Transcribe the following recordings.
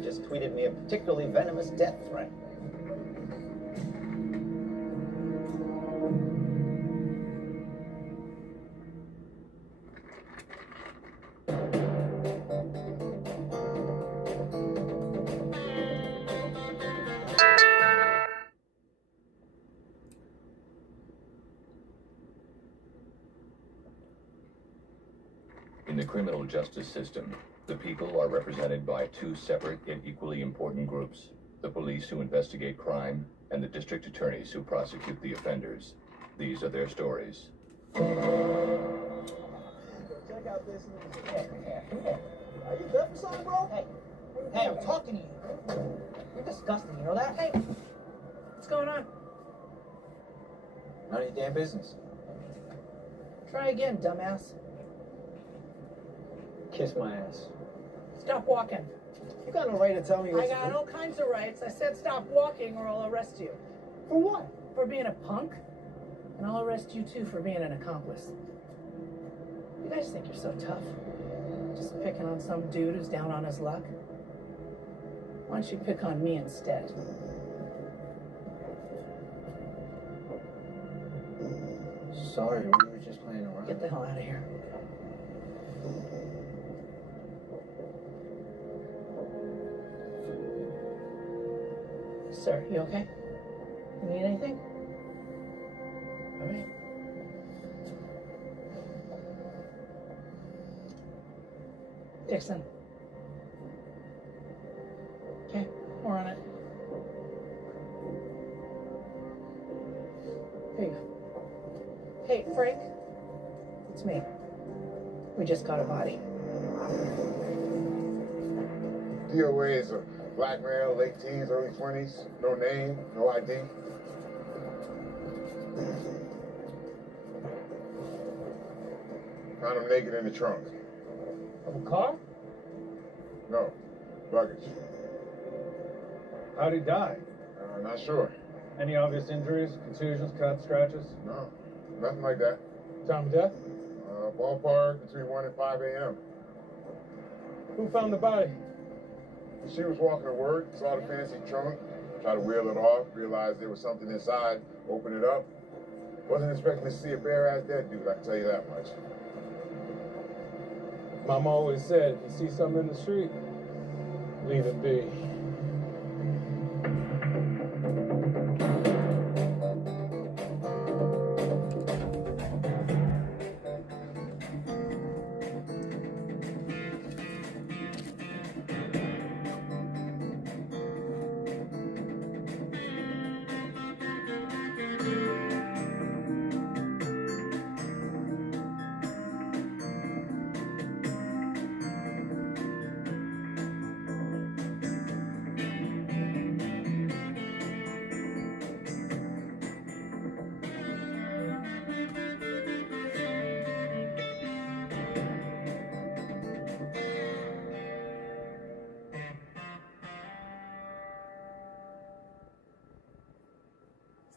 Briebbyy just tweeted me a particularly venomous death threat. In the criminal justice system, the people are represented by two separate yet equally important groups: the police who investigate crime and the district attorneys who prosecute the offenders. These are their stories. Check out this news. Are you good for something, bro? Hey, I'm talking to you. You're disgusting, you know that? Hey, what's going on? None of your damn business. Try again, dumbass. Kiss my ass. Stop walking. You got no right to tell me what I to got do. all kinds of rights. I said stop walking or I'll arrest you. For what? For being a punk. And I'll arrest you too for being an accomplice. You guys think you're so tough? Just picking on some dude who's down on his luck? Why don't you pick on me instead? Sorry, we were just playing around. Get the hell out of here. Sir, you okay? You need anything? All right. Dixon. Okay, we're on it. Here you go. Hey, Frank. It's me. We just got a body. DOA is a black male, late teens, early 20s, no name, no ID. Found him naked in the trunk. Of a car? No, luggage. How'd he die? Not sure. Any obvious injuries? Contusions, cuts, scratches? No, nothing like that. Time of death? Ballpark between 1 and 5 a.m. Who found the body? She was walking to work, saw the fancy trunk, tried to wheel it off, realized there was something inside, opened it up. Wasn't expecting to see a bare-ass dead dude, I can tell you that much. Mom always said, if you see something in the street, leave it be.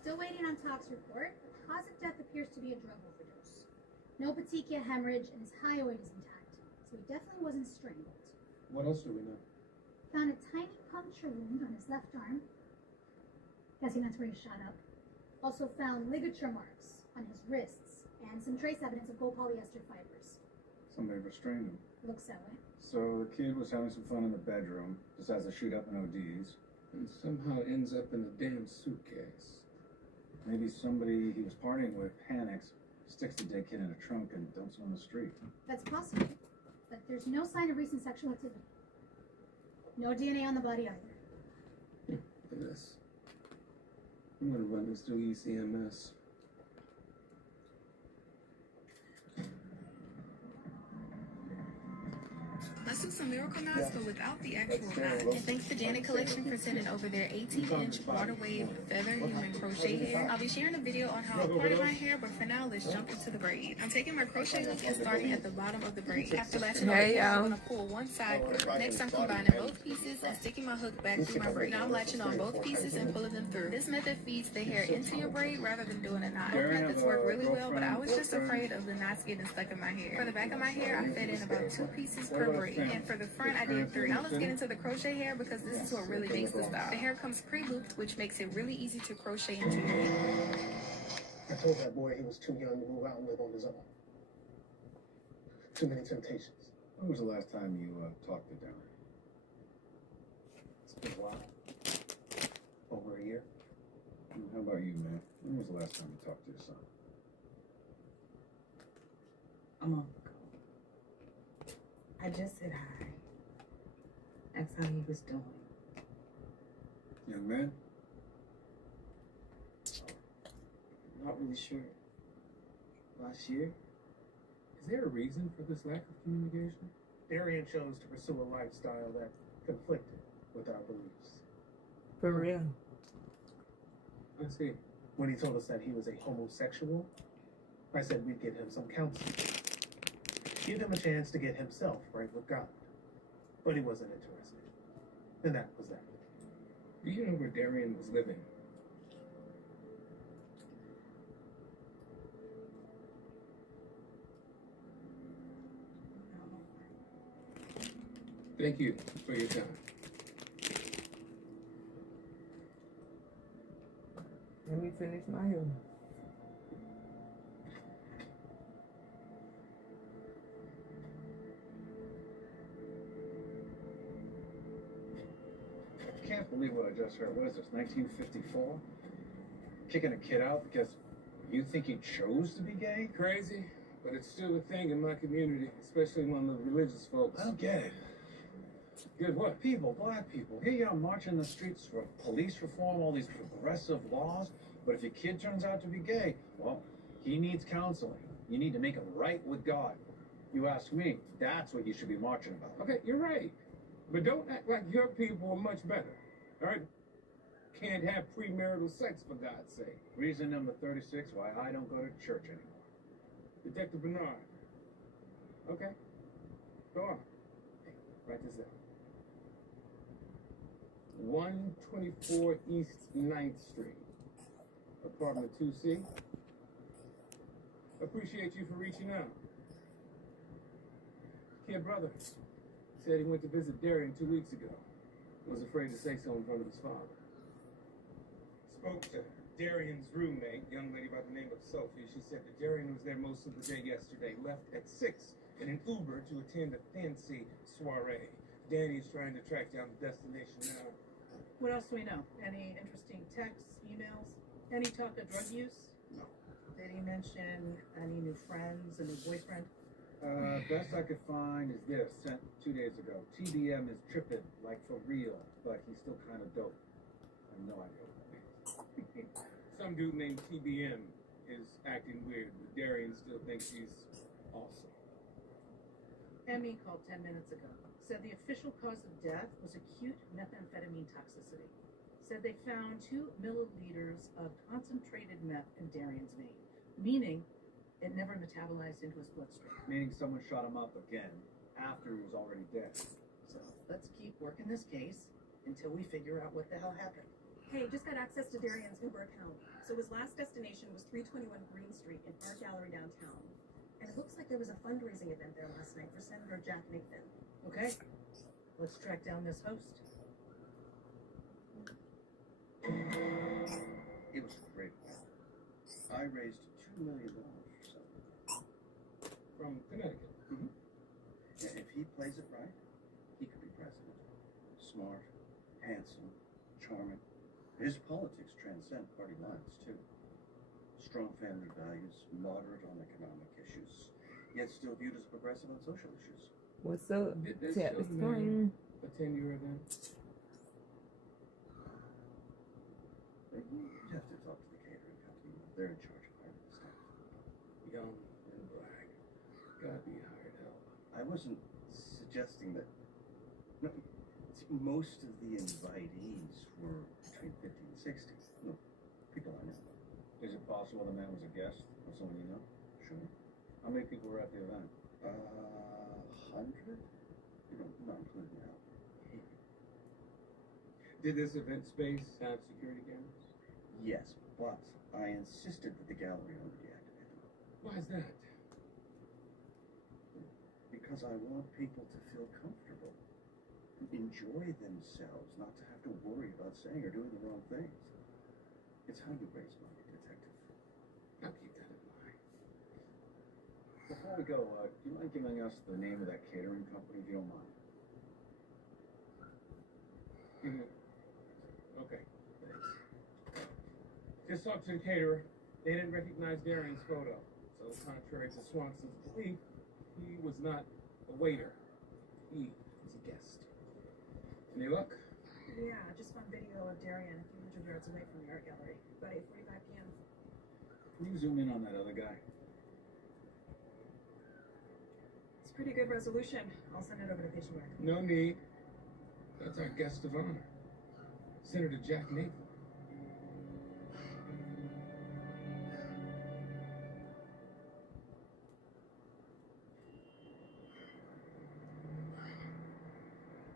Still waiting on Talk's report. The cause of death appears to be a drug overdose. No petechia hemorrhage, and his hyoid is intact, so he definitely wasn't strangled. What else do we know? Found a tiny puncture wound on his left arm. Guessing that's where he shot up. Also found ligature marks on his wrists and some trace evidence of gold polyester fibers. Somebody restrained him. Looks that way. So the kid was having some fun in the bedroom, decides to shoot up an ODs, and somehow ends up in a damn suitcase. Maybe somebody he was partying with panics, sticks the dead kid in a trunk, and dumps him on the street. That's possible, but there's no sign of recent sexual activity. No DNA on the body either. Goodness. I'm gonna run this through ECMS. Let's do some miracle knots, but without the actual knot. And thanks to Janet Collection for sending over their 18-inch water wave feather human crochet hair. I'll be sharing a video on how I parted my hair, but for now, let's jump into the braid. I'm taking my crochet hook and starting at the bottom of the braid. After latching on the hook, I'm going to pull one side through. Next, I'm combining both pieces and sticking my hook back through my braid. Now I'm latching on both pieces and pulling them through. This method feeds the hair into your braid rather than doing a knot. Both methods work really well, but I was just afraid of the knots getting stuck in my hair. For the back of my hair, I fed in about 2 pieces per braid. And for the front, I did 3. Now let's get into the crochet hair because this is what really makes the style. The hair comes pre-looped, which makes it really easy to crochet into your hair. I told that boy he was too young to move out and live on his own. Too many temptations. When was the last time you talked to Darren? It's been a while. Over a year. How about you, man? When was the last time you talked to your son? A month ago. I just said hi. Asked how he was doing. Young man? Not really sure. Last year? Is there a reason for this lack of communication? Darian chose to pursue a lifestyle that conflicted with our beliefs. For real. I see. When he told us that he was a homosexual, I said we'd give him some counseling. Give him a chance to get himself right with God. But he wasn't interested. And that was that. Do you know where Darian was living? Thank you for your time. Let me finish my hair. I can't believe what I just heard. What is this, 1954? Kicking a kid out because you think he chose to be gay? Crazy, but it's still a thing in my community, especially among the religious folks. I don't get it. Good what? People, black people, here you are marching the streets for police reform, all these progressive laws, but if your kid turns out to be gay, well, he needs counseling. You need to make him right with God. You ask me, that's what you should be marching about. Okay, you're right. But don't act like your people are much better. All right? Can't have premarital sex, for God's sake. Reason number 36 why I don't go to church anymore. Detective Bernard. Okay. Go on. Hey, write this down. 124 East 9th Street. Apartment 2C. Appreciate you for reaching out. Kid brother said he went to visit Darian 2 weeks ago. Was afraid to say so in front of his father. Spoke to Darian's roommate, young lady by the name of Sophie. She said that Darian was there most of the day yesterday, left at 6 in an Uber to attend a fancy soiree. Danny's trying to track down the destination now. What else do we know? Any interesting texts, emails? Any talk of drug use? No. Did he mention any new friends, a new boyfriend? Best I could find is this, sent 2 days ago. TBM is tripping, like for real, but he's still kind of dope. I have no idea what that means. Some dude named TBM is acting weird, but Darian still thinks he's awesome. Emmy called 10 minutes ago. Said the official cause of death was acute methamphetamine toxicity. Said they found 2 milliliters of concentrated meth in Darian's vein, meaning it never metabolized into his bloodstream. Meaning someone shot him up again after he was already dead. So let's keep working this case until we figure out what the hell happened. Hey, just got access to Darian's Uber account. So his last destination was 321 Green Street in Art Gallery downtown. And it looks like there was a fundraising event there last night for Senator Jack Nicklin. Okay, let's track down this host. It was great. I raised $2 million or so. From Connecticut. Mm-hmm. And if he plays it right, he could be president. Smart, handsome, charming. His politics transcend party lines, too. Strong family values, moderate on economic issues, yet still viewed as progressive on social issues. What's up? Did this Tap the young man screen. attend your event? You'd have to talk to the catering company. They're in charge of hiring the staff. Young and black. Gotta be hired help. I wasn't suggesting that. No, see, most of the invitees were between 50 and 60. No, people I know. Is it possible the man was a guest or someone you know? Sure. How many people were at the event? 100? You know, not including now. Did this event space have security cameras? Yes, but I insisted that the gallery only be activated. Why is that? Because I want people to feel comfortable. enjoy themselves, not to have to worry about saying or doing the wrong things. It's how you raise money, detective. I'll keep that in mind. Before we go, do you mind giving us the name of that catering company, if you don't mind? Okay, thanks. Just talked to the caterer. They didn't recognize Darian's photo. So, contrary to Swanson's belief, he was not a waiter. He was a guest. Any luck? Yeah, I just found video of Darian a few hundred yards away from the art gallery, about 8:45 p.m. Can you zoom in on that other guy? It's pretty good resolution. I'll send it over to Patient Work. No need. That's our guest of honor, Senator Jack Nathan.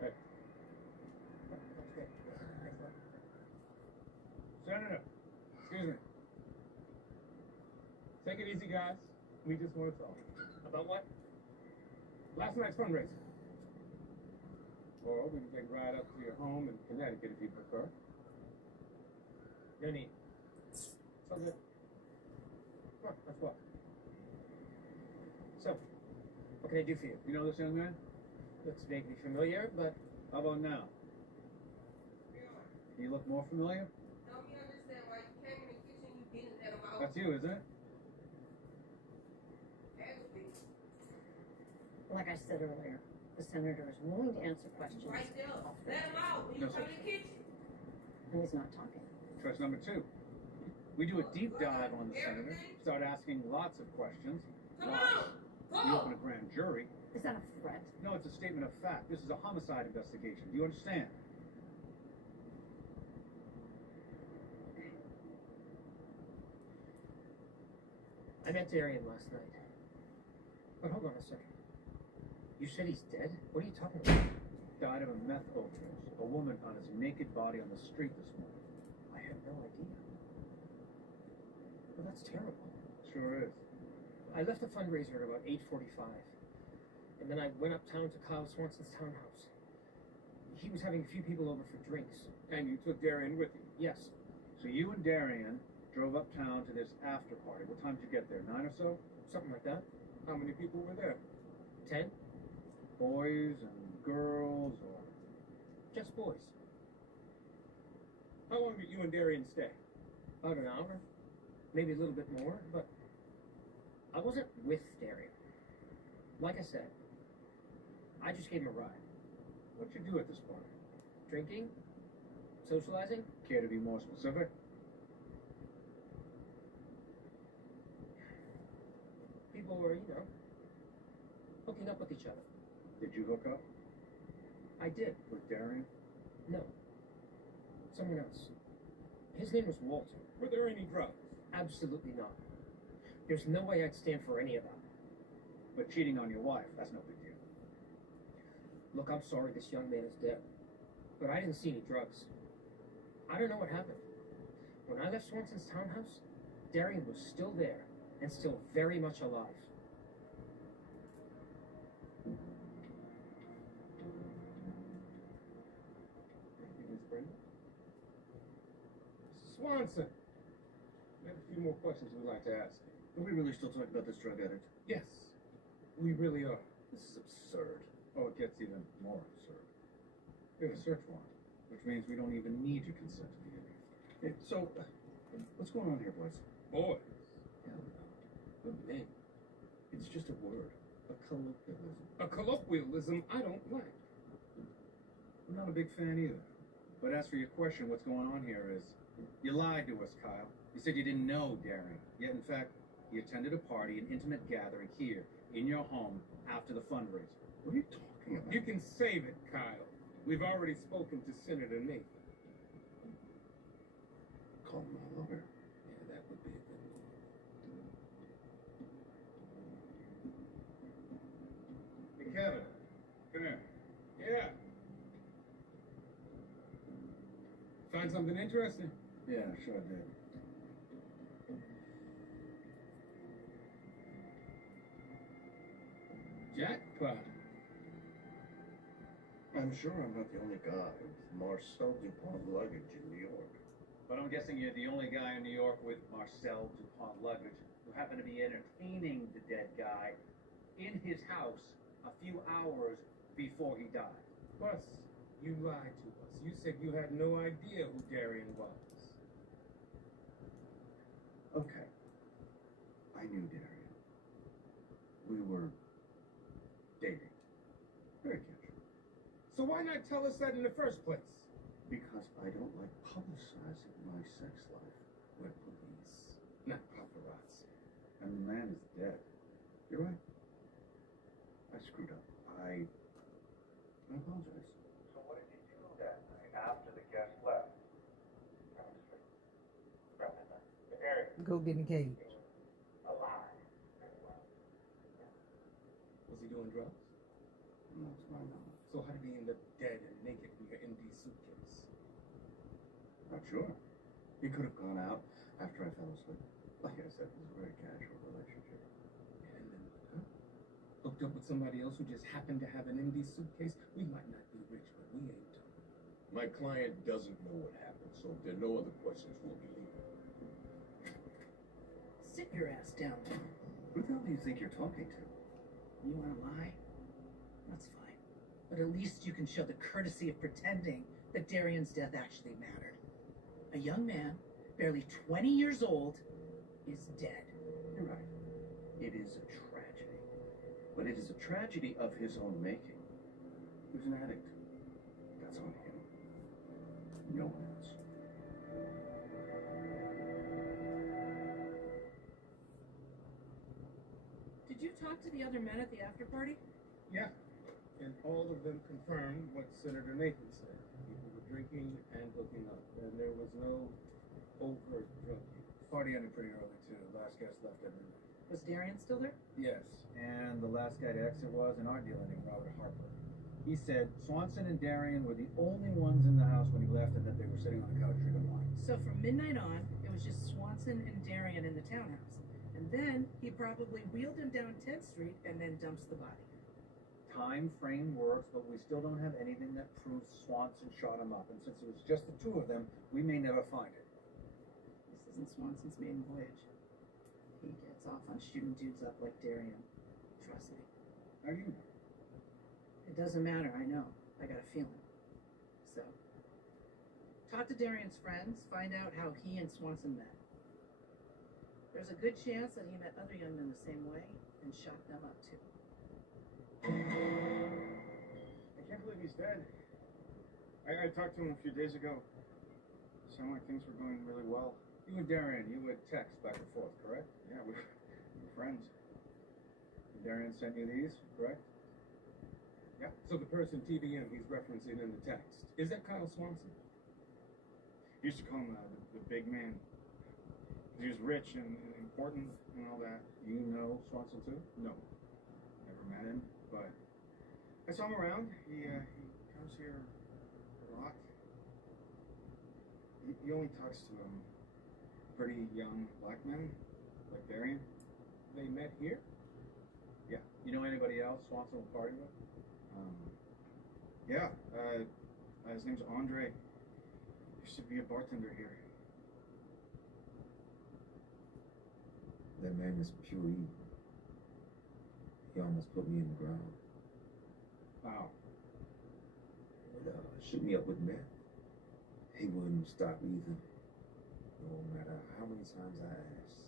Hey. Senator, excuse me. Take it easy, guys. We just want to talk. About what? Last night's fundraiser. Or we can take a ride up to your home in Connecticut if you prefer. No need. So good. Come on, let's walk. So, what can I do for you? You know this young man? Looks vaguely familiar, but How about now? You look more familiar? Help me understand why you came in the kitchen, you didn't let him out. That's you, isn't it? Like I said earlier, the senator is willing to answer questions. Right there. Let him out when you No, come sir. in the kitchen. And he's not talking. Choice number 2. We do a deep dive on the senator, start asking lots of questions. Come Lots. on! We Go! open a grand jury. Is that a threat? No, it's a statement of fact. This is a homicide investigation. Do you understand? I met Darian last night. But hold on a second. You said he's dead? What are you talking about? Died of a meth overdose. A woman found his naked body on the street this morning. I had no idea. Well, that's terrible. Sure is. I left the fundraiser at about 8:45. And then I went uptown to Kyle Swanson's townhouse. He was having a few people over for drinks. And you took Darian with you? Yes. So you and Darian drove uptown to this after party. What time did you get there? 9 or so? Something like that. How many people were there? 10? Boys and girls, or Just boys. How long did you and Darian stay? About an hour. Maybe a little bit more, but I wasn't with Darian. Like I said, I just gave him a ride. what'd you do at this party? Drinking? Socializing? Care to be more specific? People were, hooking up with each other. Did you hook up I did. with Darian? No. Someone else. His name was Walter. Were there any drugs? Absolutely not. There's no way I'd stand for any of that. But cheating on your wife, that's no big deal. Look, I'm sorry this young man is dead. But I didn't see any drugs. I don't know what happened. When I left Swanson's townhouse, Darian was still there and still very much alive. Miss Brenda? Swanson! We have a few more questions we'd like to ask you. Are we really still talking about this drug addict? Yes, we really are. This is absurd. Oh, it gets even more absurd. We have a search warrant, which means we don't even need your consent to begin with. Hey, so, what's going on here, boys? Boys. Good name. It's just a word. A colloquialism. A colloquialism I don't like. I'm not a big fan either. But as for your question, what's going on here is, you lied to us, Kyle. You said you didn't know Darian. Yet, in fact, he attended a party, an intimate gathering here, in your home, after the fundraiser. What are you talking about? You can save it, Kyle. We've already spoken to Senator Nathan. Call my lawyer. Yeah, that would be a good move. Hey, Kevin, come here. Yeah. Find something interesting? Yeah, sure did. Jackpot. I'm sure I'm not the only guy with Marcel DuPont luggage in New York. But I'm guessing you're the only guy in New York with Marcel DuPont luggage who happened to be entertaining the dead guy in his house a few hours before he died. Plus, you lied to us. You said you had no idea who Darian was. Okay. I knew Darian. We were dating. Very casual. So why not tell us that in the first place? Because I don't like publicizing my sex life. We're police, not paparazzi. And the man is dead. You're right. I screwed up. I apologize. So what did you do that night after the guest left? Go get engaged. Was he doing drugs? No, it's my knowledge. So how did he end up dead and naked in your MD suitcase? Not sure. He could have gone out after I fell asleep. Like I said, it was a very casual relationship. And then hooked up with somebody else who just happened to have an MD suitcase? We might not be rich, but we ain't dumb. My client doesn't know what happened, so if there are no other questions, we'll be leaving. Sit your ass down. Who the hell do you think you're talking to? You want to lie? That's fine. But at least you can show the courtesy of pretending that Darian's death actually mattered. A young man, barely 20 years old, is dead. You're right. It is a tragedy. But it is a tragedy of his own making. He was an addict. That's on him. No one else. Did you talk to the other men at the after party? Yeah, and all of them confirmed what Senator Nathan said. People were drinking and hooking up, and there was no overt drug use. Party ended pretty early, too. Last guest left at midnight. Was Darian still there? Yes, and the last guy to exit was an art dealer named Robert Harper. He said Swanson and Darian were the only ones in the house when he left and that they were sitting on the couch drinking wine. So from midnight on, it was just Swanson and Darian in the townhouse. And then he probably wheeled him down 10th Street and then dumps the body. Time frame works, but we still don't have anything that proves Swanson shot him up. And since it was just the two of them, we may never find it. This isn't Swanson's maiden voyage. He gets off on shooting dudes up like Darian. Trust me. How do you know? It doesn't matter, I know. I got a feeling. So, talk to Darian's friends, find out how he and Swanson met. There's a good chance that he met other young men the same way and shot them up too. I can't believe he's dead. I talked to him a few days ago. Sounded like things were going really well. You and Darian, you would text back and forth, correct? Yeah, we're friends. And Darian sent you these, correct? Yeah, so the person TVM he's referencing in the text, is that Kyle Swanson? He used to call him the big man. He was rich and important and all that. You know Swanson too? No, never met him, but I saw him around. He comes here a lot. He only talks to pretty young black men, like Darian. They met here? Yeah. You know anybody else Swanson would party with? Yeah. His name's Andre. Used to be a bartender here. That man is pure evil. He almost put me in the ground. Wow. Would shoot me up with meth. He wouldn't stop either. No matter how many times I asked,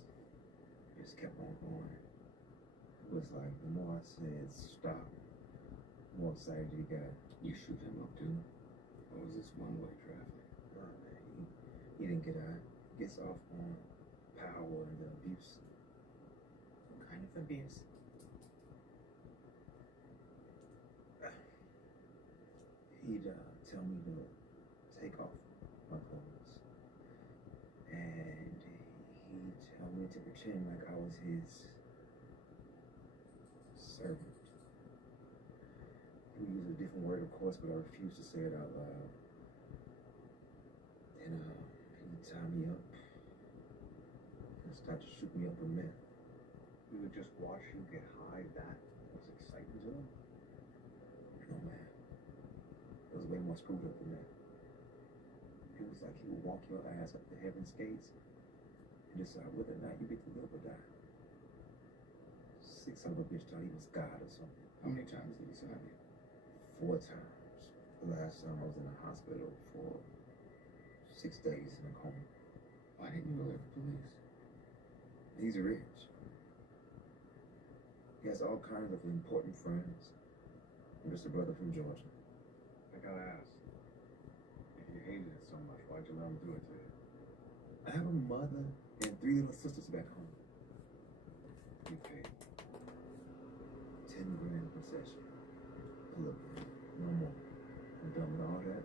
he just kept on going. It was like the more I said stop, the more excited he got. You shoot him up too? Or was this one-way traffic? Nah, man, he didn't get out. Gets off on power and abuse. What kind of abuse? He'd tell me to take off my clothes. And he'd tell me to pretend like I was his servant. He would use a different word, of course, but I refused to say it out loud. Then he'd tie me up and start to shoot me up with meth. He would just watch you get high. That was exciting to him. No, man. way more screwed up than that. It was like he would walk your ass up the heaven's gates and decide whether or not you get to live or die. Sick son of a bitch thought he was God or something. How many times did he sign you? 4 times. The last time I was in the hospital for 6 days in a coma. Why didn't you alert the police? He's rich. He has all kinds of important friends. I'm just a brother from Georgia. I gotta ask, if you hated it so much, why'd you let him do it to you? I have a mother and 3 little sisters back home. You paid. 10 grand per session. Look, no more. I'm done with all that.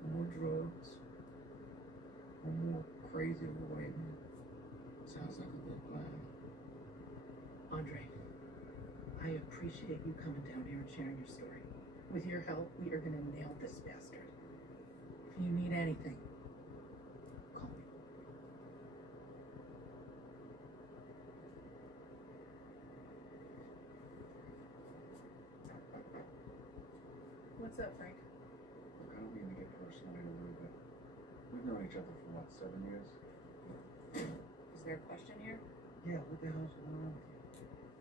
No more drugs. No more crazy overweight men. Sounds like a good plan. Andre, I appreciate you coming down here and sharing your story. With your help, we are gonna nail this bastard. If you need anything, call me. What's up, Frank? Look, I don't mean to get personal here, Lou, but we've known each other for what, 7 years? Is there a question here? Yeah, what the hell's going on with you?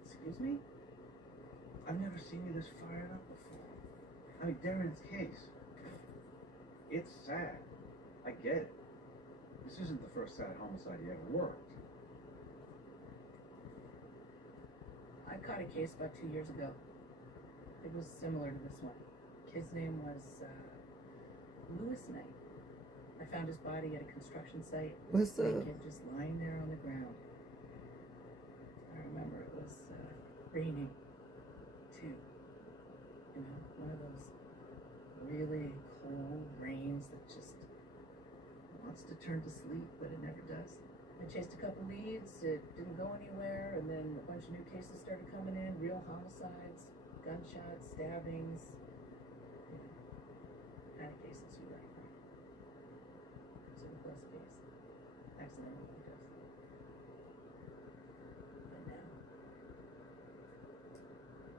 Excuse me? I've never seen you this fired up before. I mean, Darren's case. It's sad. I get it. This isn't the first sad homicide you ever worked. I caught a case about 2 years ago. It was similar to this one. Kid's name was Lewis Knight. I found his body at a construction site. What's up? Naked, just lying there on the ground. I remember it was raining too. You know, one of those really cold rains that just wants to turn to sleep, but it never does. I chased a couple leads, it didn't go anywhere, and then a bunch of new cases started coming in, real homicides, gunshots, stabbings, you know, kind of cases you like. So it was a case. Accidental overdose. But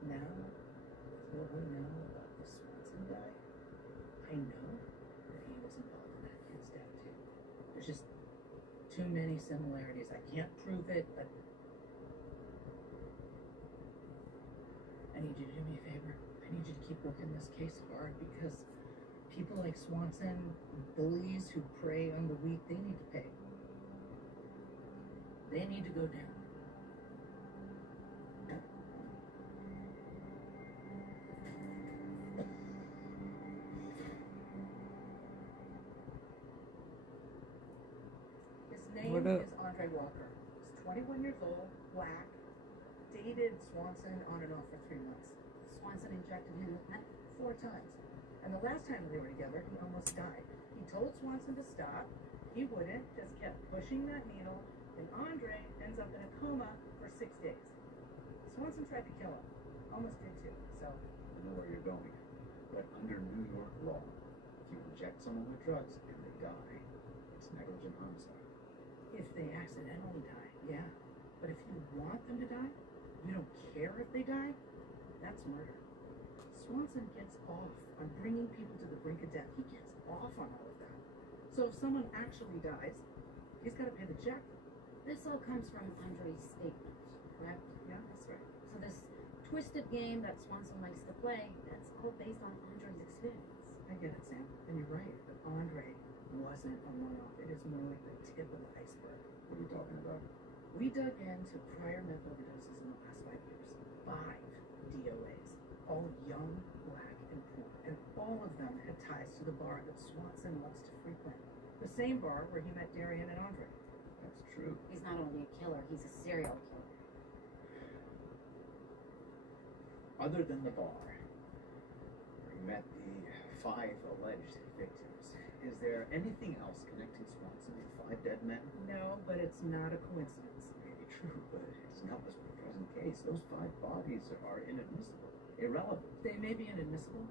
now, with what we know about the Swanson guy, I know that he was involved in that kid's death too. There's just too many similarities. I can't prove it, but I need you to do me a favor. I need you to keep working this case hard because people like Swanson, bullies who prey on the weak, they need to pay. They need to go down. His name is Andre Walker. He's 21 years old, black, dated Swanson on and off for 3 months. Swanson injected him with meth 4 times. And the last time they were together, he almost died. He told Swanson to stop. He wouldn't, just kept pushing that needle, and Andre ends up in a coma for 6 days. Swanson tried to kill him. Almost did too, so. I know where you're going. But under New York law, if you inject someone with drugs and they die, it's negligent homicide. If they accidentally die, yeah. But if you want them to die, you don't care if they die, that's murder. Swanson gets off on bringing people to the brink of death. He gets off on all of that. So if someone actually dies, he's got to pay the check. This all comes from Andre's statement, correct? Yeah, that's right. So this twisted game that Swanson likes to play, that's all based on Andre's experience. I get it, Sam. And you're right. But Andre wasn't a one-off. It is more like the tip of the iceberg. What are you talking about? We dug into prior meth overdoses in the last 5 years. 5 DOAs. All young, black, and poor. And all of them had ties to the bar that Swanson loves to frequent. The same bar where he met Darian and Andre. That's true. He's not only a killer, he's a serial killer. Other than the bar, where he met the 5 alleged victims, is there anything else connecting Swanson to 5 dead men? No, but it's not a coincidence. Maybe true, but it's not the present case. Those 5 bodies are inadmissible, irrelevant. They may be inadmissible,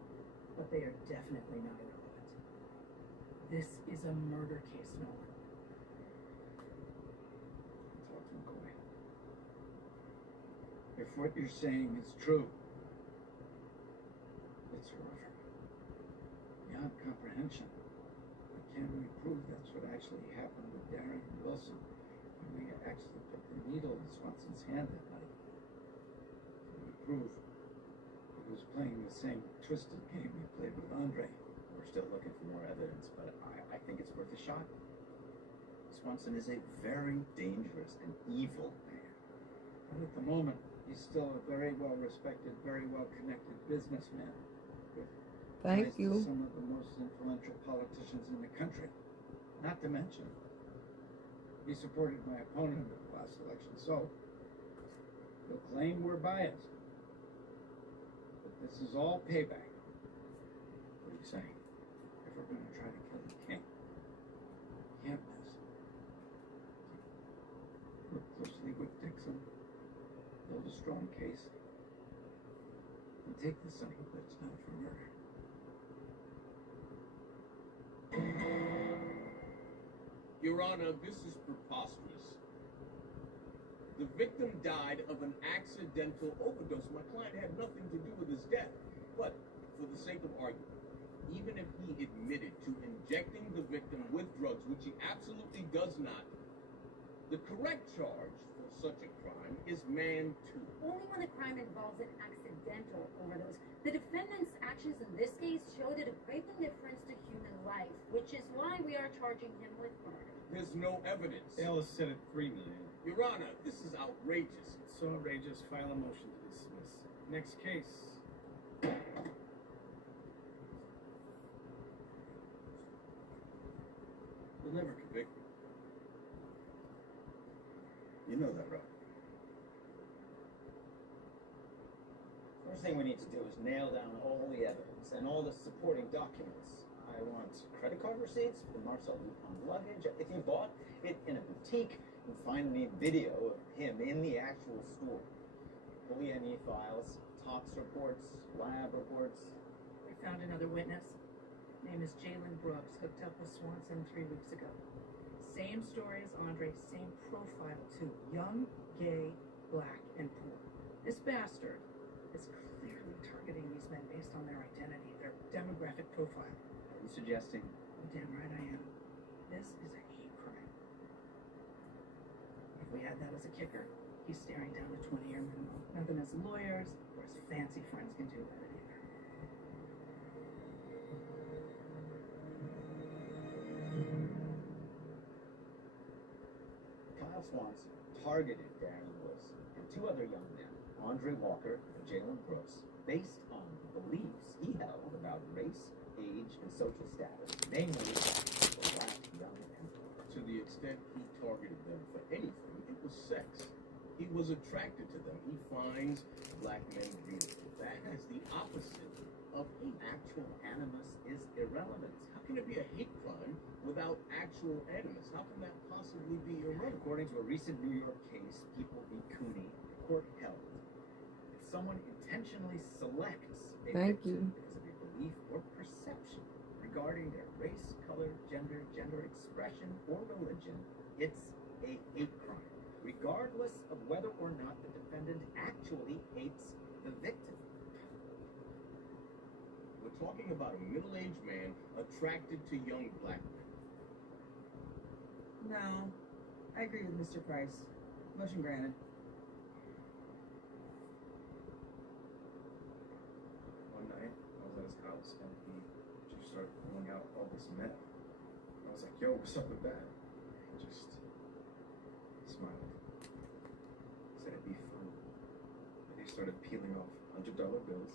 but they are definitely not irrelevant. This is a murder case, Nolan. Talk to McCoy. If what you're saying is true, it's horrific. comprehension. But can we prove that's what actually happened with Darian Wilson? Can we actually put the needle in Swanson's hand that night? Can we prove he was playing the same twisted game we played with Andre? We're still looking for more evidence, but I think it's worth a shot. Swanson is a very dangerous and evil man. And at the moment, he's still a very well-respected, very well-connected businessman. With ties to some of the most influential politicians in the country. Not to mention, he supported my opponent at the last election, so he'll claim we're biased. But this is all payback. What are you saying? If we're going to try to kill the king, can't miss. Work closely with Dixon, build a strong case, and take the son of a bitch down for murder. Your Honor, this is preposterous. The victim died of an accidental overdose. My client had nothing to do with his death. But, for the sake of argument, even if he admitted to injecting the victim with drugs, which he absolutely does not, the correct charge for such a crime is man-2. Only when the crime involves an accidental overdose. The defendant's actions in this case showed a great indifference to human life, which is why we are charging him with murder. There's no evidence. Ellis said at $3 million. Your Honor, this is outrageous. So outrageous, file a motion to dismiss. Next case. We'll never convict him. You know that, right? First thing we need to do is nail down all the evidence and all the supporting documents. I want credit card receipts for Marcel Lupon's luggage. If you bought it in a boutique, you find any video of him in the actual store. OEME files, tox reports, lab reports. We found another witness. Name is Jalen Brooks, hooked up with Swanson 3 weeks ago. Same story as Andre, same profile too. Young, gay, black, and poor. This bastard is clearly targeting these men based on their identity, their demographic profile. Are you suggesting? Damn right I am. This is a hate crime. If we had that as a kicker, he's staring down a 20-year minimum. Nothing his lawyers or his fancy friends can do about it either. Kyle Swanson targeted Darian Wilson and 2 other young men, Andre Walker and Jalen Brooks, based on the beliefs he held about race, age, and social status, namely the black young and poor. To the extent he targeted them for anything, it was sex. He was attracted to them. He finds black men beautiful. That is the opposite of hate. Actual animus is irrelevant. How can it be a hate crime without actual animus? How can that possibly be irrelevant? According to a recent New York case, People v. Cooney, the court held if someone intentionally selects a victim because of a belief or perception regarding their race, color, gender expression, or religion, it's a hate crime, regardless of whether or not the defendant actually hates the victim. We're talking about a middle-aged man attracted to young black men. No, I agree with Mr. Price. Motion granted. One night, I was at his house and he just started pulling out all this meth. I was like, yo, what's up with that? He just smiled. Said it'd be fun. And he started peeling off $100 bills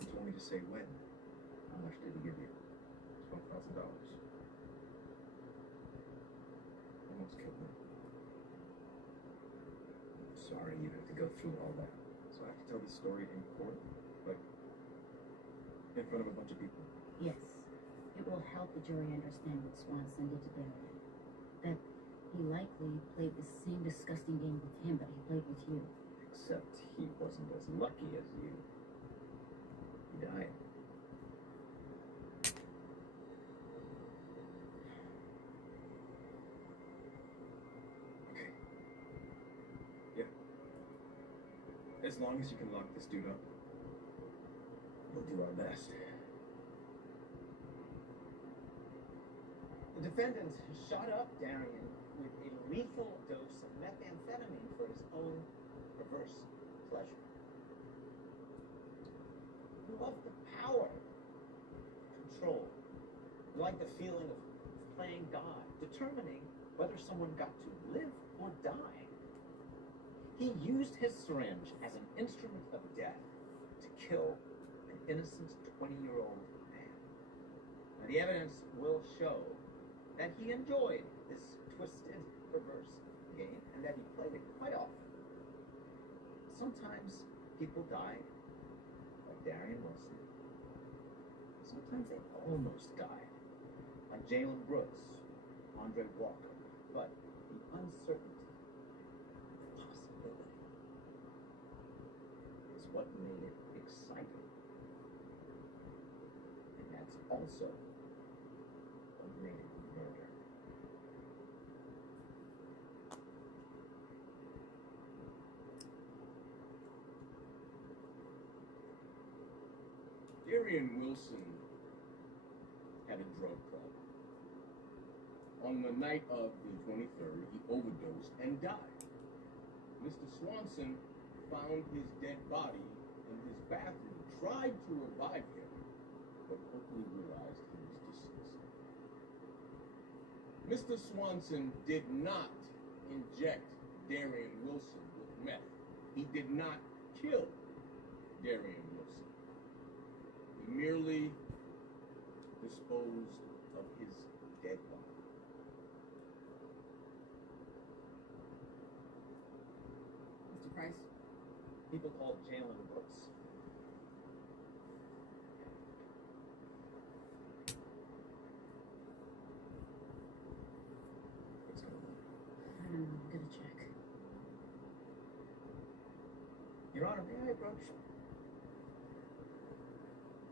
and told me to say when. How much did he give you? $12,000. Almost killed me. Sorry you have to go through all that. So I have to tell this story in court, like in front of a bunch of people. Yes, it will help the jury understand what Swanson did to Darian. That he likely played the same disgusting game with him, but he played with you. Except he wasn't as lucky as you. He died. Okay. Yeah. As long as you can lock this dude up, we'll do our best. The defendant shot up Darian with a lethal dose of methamphetamine for his own perverse pleasure. He loved the power, control. He liked the feeling of playing God, determining whether someone got to live or die. He used his syringe as an instrument of death to kill an innocent 20-year-old man. Now, the evidence will show that he enjoyed this twisted, perverse game and that he played it quite often. Sometimes people died, like Darian Wilson. Sometimes they almost died, like Jalen Brooks, Andre Walker. But the uncertainty, the possibility, is what made it exciting. And that's also what made it murder. Darian Wilson had a drug problem. On the night of the 23rd, he overdosed and died. Mr. Swanson found his dead body in his bathroom, tried to revive him, but quickly realized he was deceased. Mr. Swanson did not inject Darian Wilson with meth. He did not kill Darian Wilson. He merely disposed of his dead body. Mr. Price, people called Jalen Brooks. What's going on? I'm gonna check. Your Honor, may I approach?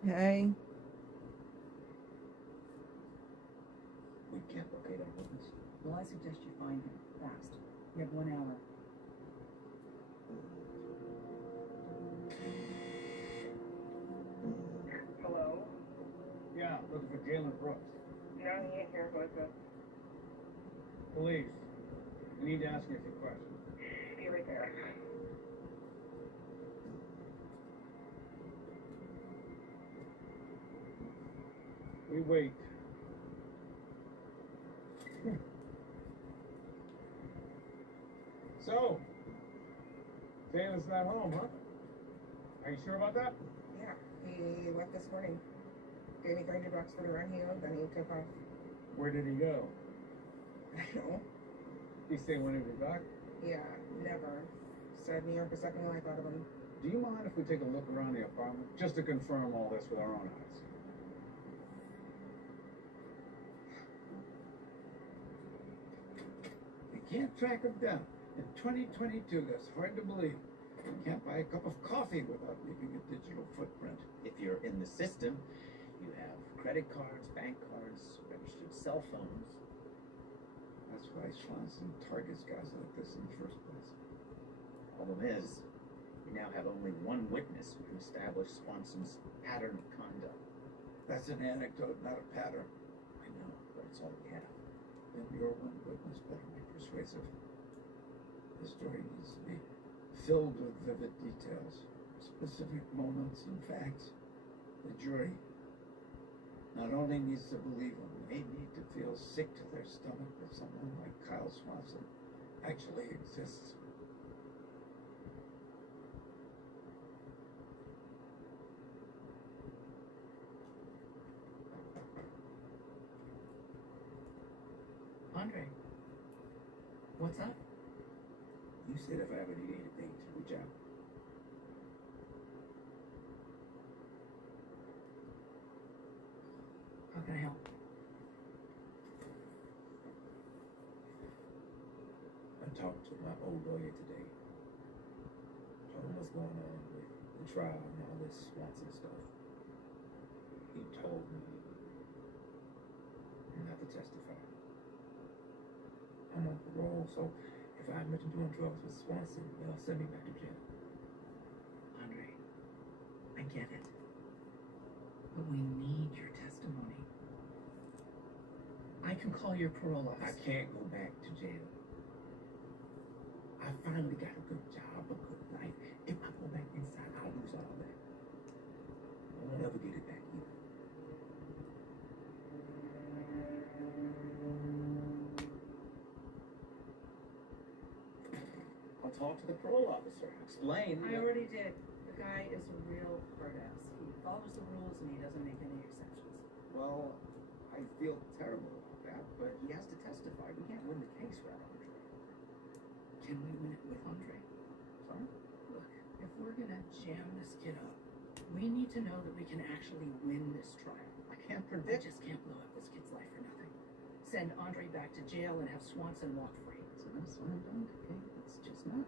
Hey. We can't locate our witness. Well, I suggest you find him fast. You have 1 hour. Hello? Yeah, looking for Jalen Brooks. No, he ain't here. What's up? Police. We need to ask you a few questions. Be right there. We wait. So, Jalen's not home, huh? Are you sure about that? Yeah, he left this morning. Gave me $300 for the run he owed, then he took off. Where did he go? I don't know. He say when he'll be back? Yeah, never. Said New York is second when I thought of him. Do you mind if we take a look around the apartment? Just to confirm all this with our own eyes. You can't track him down. In 2022, that's hard to believe. You can't buy a cup of coffee without leaving a digital footprint. If you're in the system, you have credit cards, bank cards, registered cell phones. That's why Swanson targets guys like this in the first place. Problem is, we now have only one witness who can establish Swanson's pattern of conduct. That's an anecdote, not a pattern. I know, but it's all we have. Then your one witness better be persuasive. The story needs to be filled with vivid details, specific moments and facts. The jury not only needs to believe him, they need to feel sick to their stomach that someone like Kyle Swanson actually exists. Andre, what's up? You said if I ever need anything to reach out. How can I help? I talked to my old lawyer today. Told him what's going on with the trial and all this Swanson stuff. He told me not to testify. I'm on parole, so if I admit to doing drugs with Swanson, they'll send me back to jail. Andre, I get it. But we need your testimony. I I can call your parole officer. I can't go back to jail. I finally got a good job, a good life. If I go back inside, I'll lose all that. I won't ever get it back either. I'll talk to the parole officer. Explain. I already did. The guy is a real hard ass. He follows the rules and he doesn't make any exceptions. Well, I feel terrible about that, but he has to testify. We can't win the case without Andre. Can we win it with Andre? Sorry? Look, if we're gonna jam this kid up, we need to know that we can actually win this trial. I can't We predict. just can't blow up this kid's life for nothing. Send Andre back to jail and have Swanson walk free. It's not slam dunk, okay? It's just not.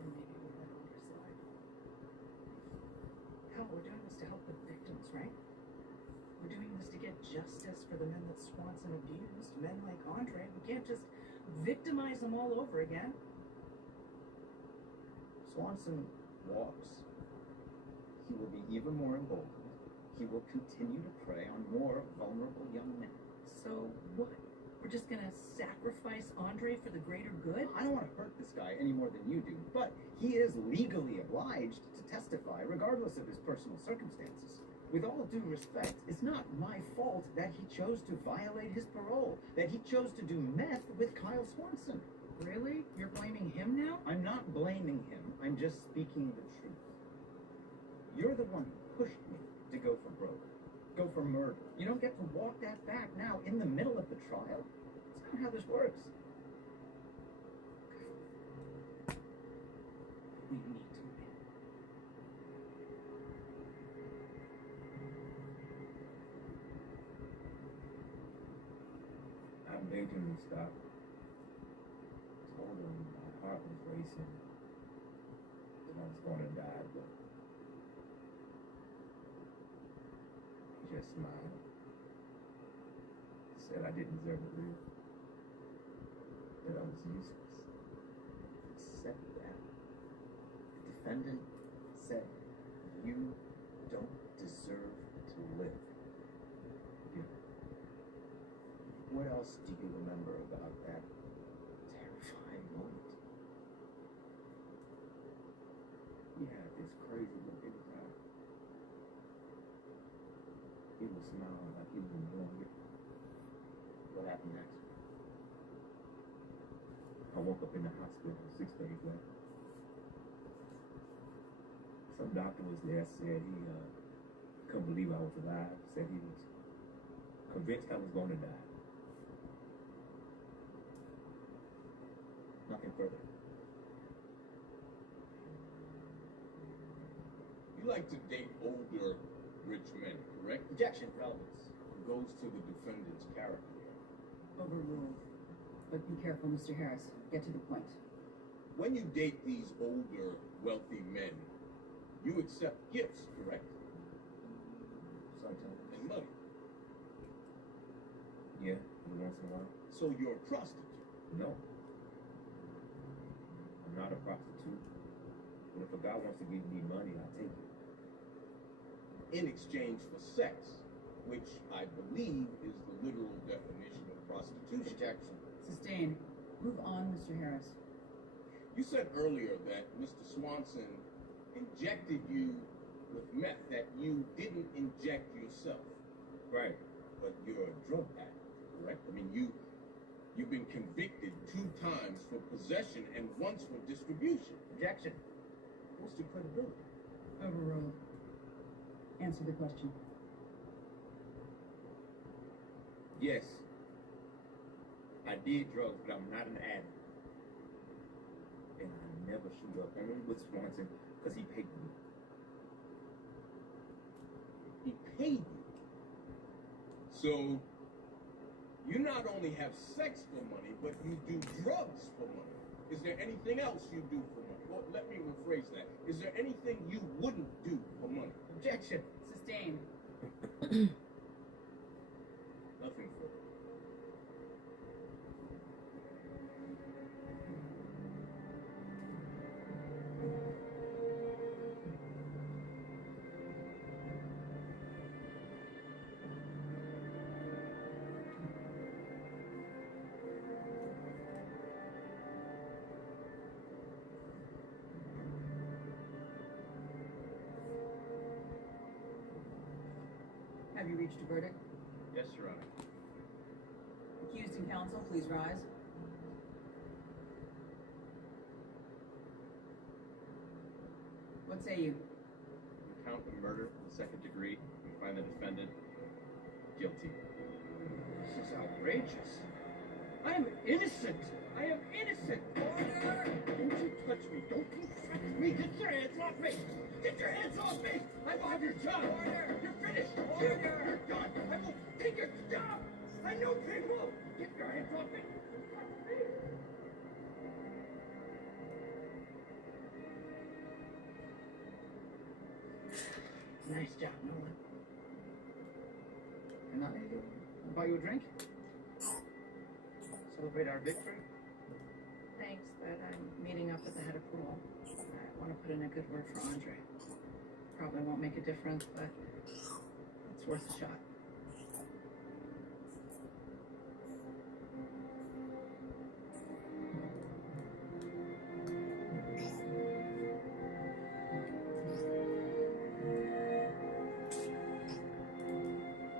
And maybe we'll let Andre slide. Hell, we're doing this to help the victims, right? We're doing this to get justice for the men that Swanson abused, men like Andre. We can't just victimize them all over again. Swanson walks. He will be even more emboldened. He will continue to prey on more vulnerable young men. So what? We're just gonna sacrifice Andre for the greater good? I don't want to hurt this guy any more than you do, but he is legally obliged to testify regardless of his personal circumstances. With all due respect, it's not my fault that he chose to violate his parole, that he chose to do meth with Kyle Swanson. Really? You're blaming him now? I'm not blaming him. I'm just speaking the truth. You're the one who pushed me to go for broke, go for murder. You don't get to walk that back now in the middle of the trial. That's not how this works. We need to win. I begged him to stop. Told him my heart was racing. That I was going to die, but he just smiled. Said I didn't deserve to live. That I was useless. He said that. The defendant said you don't deserve to live. Yeah. What else do you remember about that terrifying moment? He had this crazy look in his eye. He was smiling like he was enjoying it. What happened next? I woke up in the hospital 6 days later. Some doctor was there, said he couldn't believe I was alive, said he was convinced I was going to die. Nothing further. You like to date older rich men, correct? Objection, relevance. Goes to the defendant's character. Overruled. But be careful, Mr. Harris. Get to the point. When you date these older, wealthy men, you accept gifts, correct? Sometimes. And money. Yeah, every once in a while. So you're a prostitute. No. I'm not a prostitute. But if a guy wants to give me money, I'll take it. In exchange for sex, which I believe is the literal definition of prostitution. Objection. Sustained. Move on, Mr. Harris. You said earlier that Mr. Swanson injected you with meth, that you didn't inject yourself. Right. But you're a drug addict, correct? I mean, you've been convicted 2 times for possession and once for distribution. Objection. What's your credibility? Overruled. Answer the question. Yes. I did drugs, but I'm not an addict. And I never shoot up only with Swanson because he paid me. He paid you. So you not only have sex for money, but you do drugs for money. Is there anything else you do for money? Well, let me rephrase that. Is there anything you wouldn't do for money? Objection. Sustained. Nothing further. Have you reached a verdict? Yes, Your Honor. Accused and counsel, please rise. What say you? On count of murder in the second degree, we find the defendant guilty. This is outrageous. I am innocent. I am innocent. Order! Don't you touch me. Don't you touch me. Get your hands off me. Get your hands off me. I'm on your job. Order! You're finished. Order! You're done. I will take your job. I know they will. Get your hands off me. Nice job, Nolan. Can I buy you a drink? Celebrate our victory? Thanks, but I'm meeting up with the head of parole. I want to put in a good word for Andre. Probably won't make a difference, but it's worth a shot.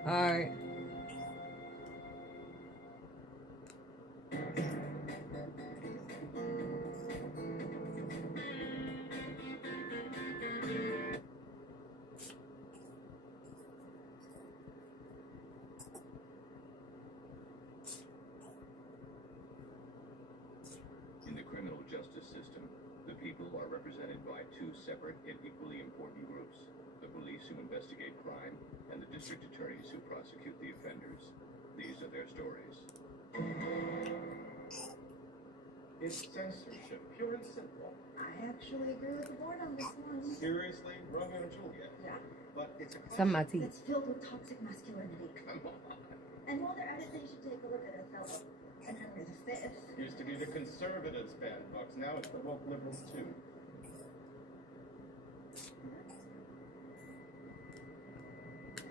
All right. In the criminal justice system, the people are represented by two separate yet equally important groups: the police who investigate crime and the district attorneys who prosecute the offenders. These are their stories. It's censorship, pure and simple. I actually agree with the board on this one. Seriously, Romeo and Juliet. Yeah. But it's a Some of my teeth. It's filled with toxic masculinity. Come on. And while they're at it, they should take a look at Othello and Henry V. Used to be the conservatives' bandbox. Now it's the woke liberals too.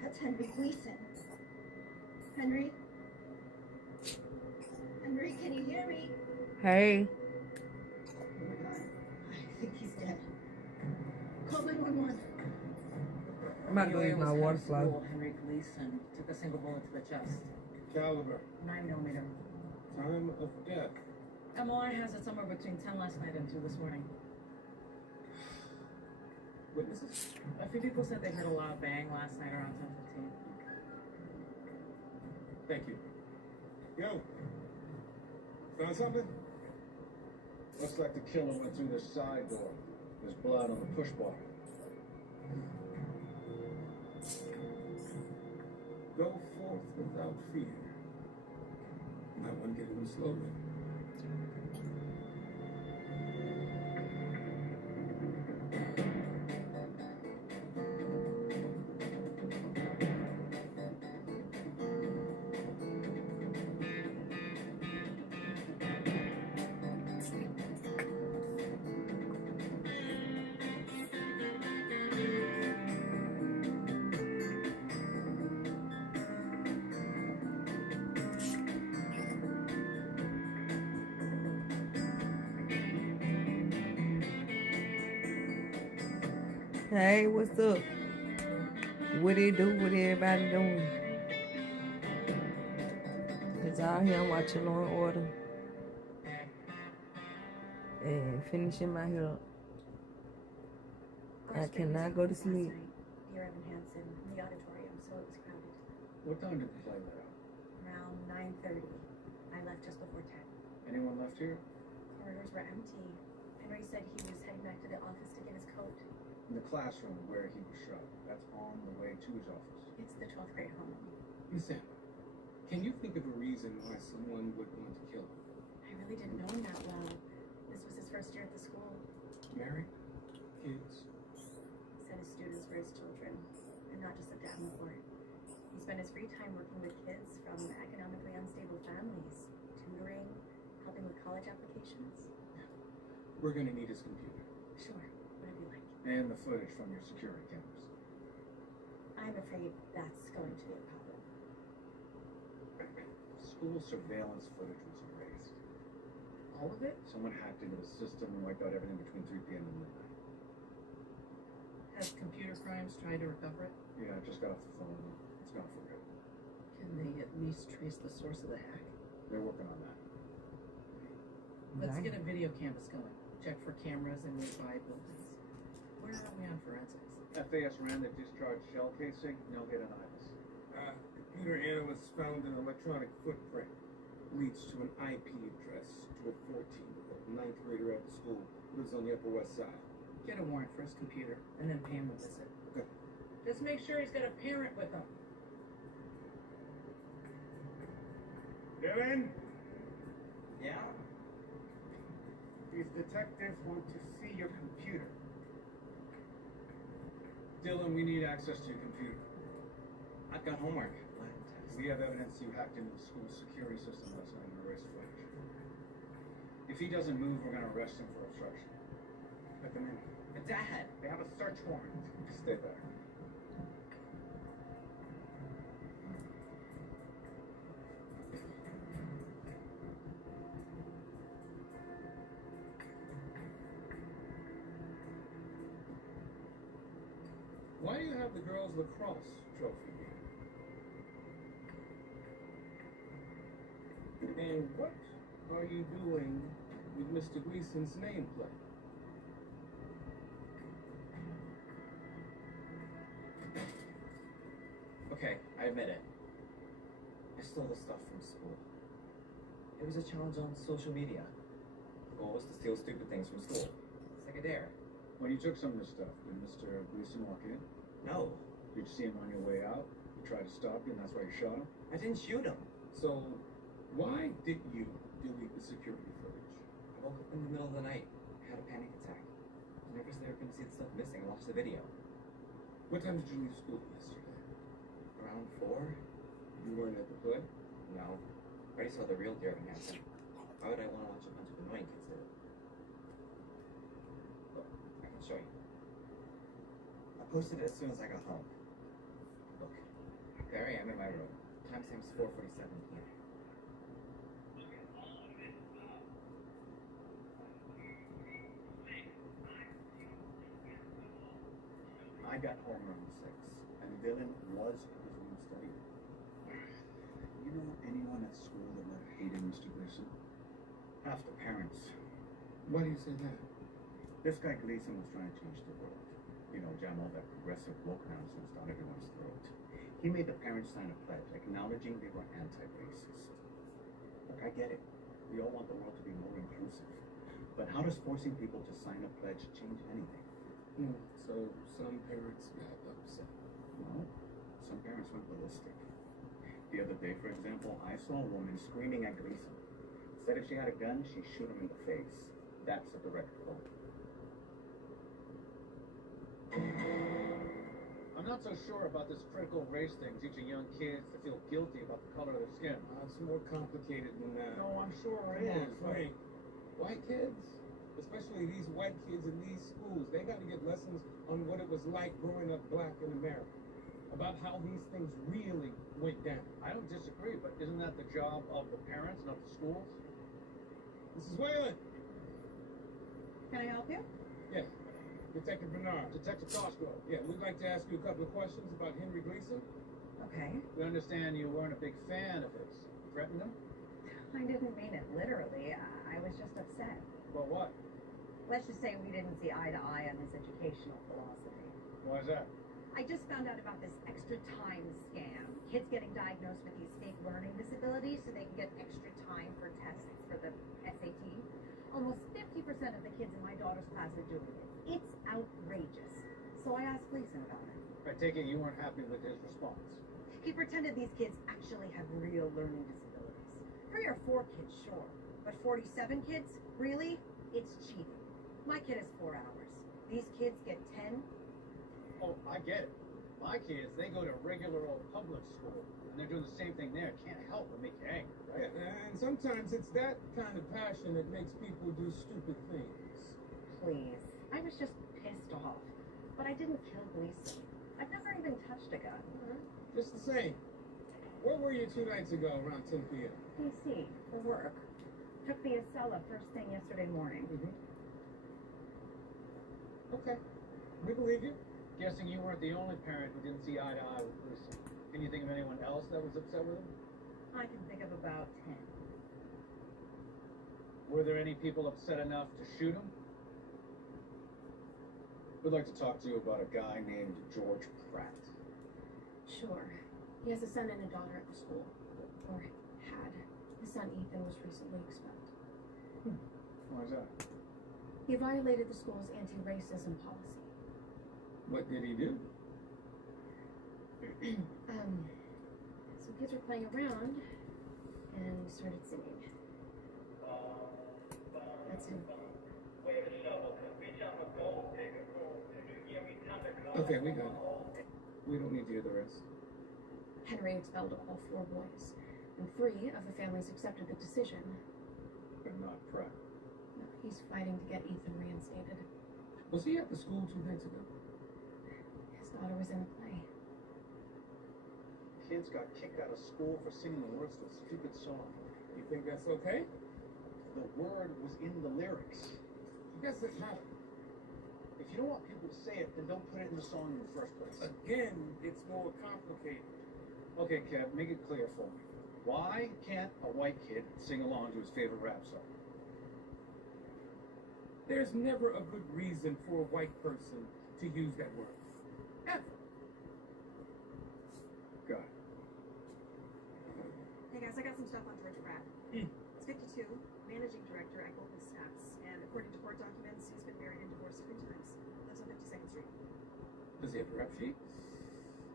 That's Henry Gleason. Henry? Henry, can you hear me? Hey. Oh my God. I think he's dead. Call 911. I'm about to use my water flow. Henry Gleason took a single bullet to the chest. Caliber. 9mm. Time of death. MOI has it somewhere between 10 last night and 2 this morning. Witnesses? A few people said they heard a loud bang last night around 10:15. Thank you. Yo. Found something? Looks like the killer went through the side door. There's blood on the push bar. Go forth without fear. Might want to get a little slowly. Hey, what's up? What they do? What everybody doing? Cause out here I'm watching Law and Order and finishing my hair up. I cannot go to sleep. Dear Evan Hansen in the auditorium, so it was crowded. What time did they play that out? Around 9:30. I left just before 10. Anyone left here? Corridors were empty. Henry said he was heading back to the office to get his coat. In the classroom where he was shot. That's on the way to his office. It's the 12th grade home. Listen, can you think of a reason why someone would want to kill him? I really didn't know him that well. This was his first year at the school. Married? Kids? Said his students were his children, and not just a dad and board. He spent his free time working with kids from economically unstable families, tutoring, helping with college applications. We're gonna need his computer. Sure, whatever you like. And the footage from your security cameras. I'm afraid that's going to be a problem. School surveillance footage was erased. All of it? Someone hacked into the system and wiped out everything between 3 p.m. and midnight. Has computer crimes tried to recover it? Yeah, I just got off the phone. It's not for real. Can they at least trace the source of the hack? They're working on that. Let's get a video canvas going. Check for cameras in nearby buildings. Where are we on forensics? FAS ran the discharged shell casing, no hidden items. Computer analysts found an electronic footprint. Leads to an IP address to a 14-year-old ninth grader at the school. Lives on the Upper West Side. Get a warrant for his computer, and then pay him a visit. Okay. Just make sure he's got a parent with him. Dylan? Yeah? These detectives want to see your computer. Dylan, we need access to your computer. I've got homework. We have evidence you hacked into the school security system last night and erased footage. If he doesn't move, we're gonna arrest him for obstruction. Let them in. But Dad, they have a search warrant. Stay back. Why do you have the girls' lacrosse trophy here? And what are you doing with Mr. Gleason's nameplate? Okay, I admit it. I stole the stuff from school. It was a challenge on social media. The goal was to steal stupid things from school. It's like a dare. When you took some of this stuff, did Mr. Gleason walk in? No. Did you see him on your way out? He tried to stop you, and that's why you shot him? I didn't shoot him. So, why didn't you delete the security footage? I woke up in the middle of the night. I had a panic attack. I was nervous they were going to see the stuff missing and watch the video. What time did you leave school yesterday? Around 4? You weren't at the play? No. I already saw the real Darren Hansen. Why would I want to watch a bunch of annoying kids do it? Look, I can show you. I posted it as soon as I got home. Look, there I am in my room. Timestamp's 4:47 p.m. I got home around 6, and Dylan was in his room studying. You know anyone at school that might have hated Mr. Gleason? Half the parents. Why do you say that? This guy Gleason was trying to change the world. You know, jam all that progressive woke nonsense down everyone's throat. He made the parents sign a pledge acknowledging they were anti-racist. Look, I get it. We all want the world to be more inclusive. But how does forcing people to sign a pledge change anything? So some parents got upset. No, some parents went ballistic. The other day, for example, I saw a woman screaming at Gleason. Said if she had a gun, she'd shoot him in the face. That's a direct quote. I'm not so sure about this critical race thing, teaching young kids to feel guilty about the color of their skin. It's more complicated than that. No, I'm sure it Come on, is. Frank. White kids, especially these white kids in these schools, they got to get lessons on what it was like growing up black in America. About how these things really went down. I don't disagree, but isn't that the job of the parents, not the schools? Mrs. Whalen. Can I help you? Yes. Detective Bernard. Detective Costco. Yeah, we'd like to ask you a couple of questions about Henry Gleason. Okay. We understand you weren't a big fan of his. You threatened him? I didn't mean it literally. I was just upset. Well, what? Let's just say we didn't see eye to eye on his educational philosophy. Why is that? I just found out about this extra time scam. Kids getting diagnosed with these fake learning disabilities so they can get extra time for tests for the SAT. Almost 50% of the kids in my daughter's class are doing it. It's outrageous. So I asked Gleason about it. I take it you weren't happy with his response. He pretended these kids actually have real learning disabilities. 3 or 4 kids, sure. But 47 kids? Really? It's cheating. My kid has 4 hours. These kids get 10. Oh, I get it. My kids, they go to regular old public school, and they're doing the same thing there. Can't help but make you angry, right? And sometimes it's that kind of passion that makes people do stupid things. Please. I was just pissed off. But I didn't kill Gleason. I've never even touched a gun. Just the same. Where were you 2 nights ago around 10 p.m.? DC, for work. Took the Acela first thing yesterday morning. Okay. We believe you. Guessing you weren't the only parent who didn't see eye to eye with Gleason. Can you think of anyone else that was upset with him? I can think of about 10. Were there any people upset enough to shoot him? We'd like to talk to you about a guy named George Pratt. Sure. He has a son and a daughter at the school. Or had. His son Ethan was recently expelled. Why is that? He violated the school's anti-racism policy. What did he do? Some kids were playing around and started singing. That's him. Okay, we got it. We don't need to hear the rest. Henry expelled all 4 boys, and 3 of the families accepted the decision. But not Pratt. No, he's fighting to get Ethan reinstated. Was he at the school 2 nights ago? His daughter was in the play. Kids got kicked out of school for singing the words to a stupid song. You think that's okay? The word was in the lyrics. Does it matter? If you don't want people to say it, then don't put it in the song in the first place. Again, it's more complicated. Okay, Kev, make it clear for me. Why can't a white kid sing along to his favorite rap song? There's never a good reason for a white person to use that word. Ever. Got it. Hey guys, I got some stuff on George Pratt. He's 52, managing director at Goldman Sachs, and according to court documents, he's been married and divorced 3 times. Lives on 52nd Street. Does he have a rep sheet?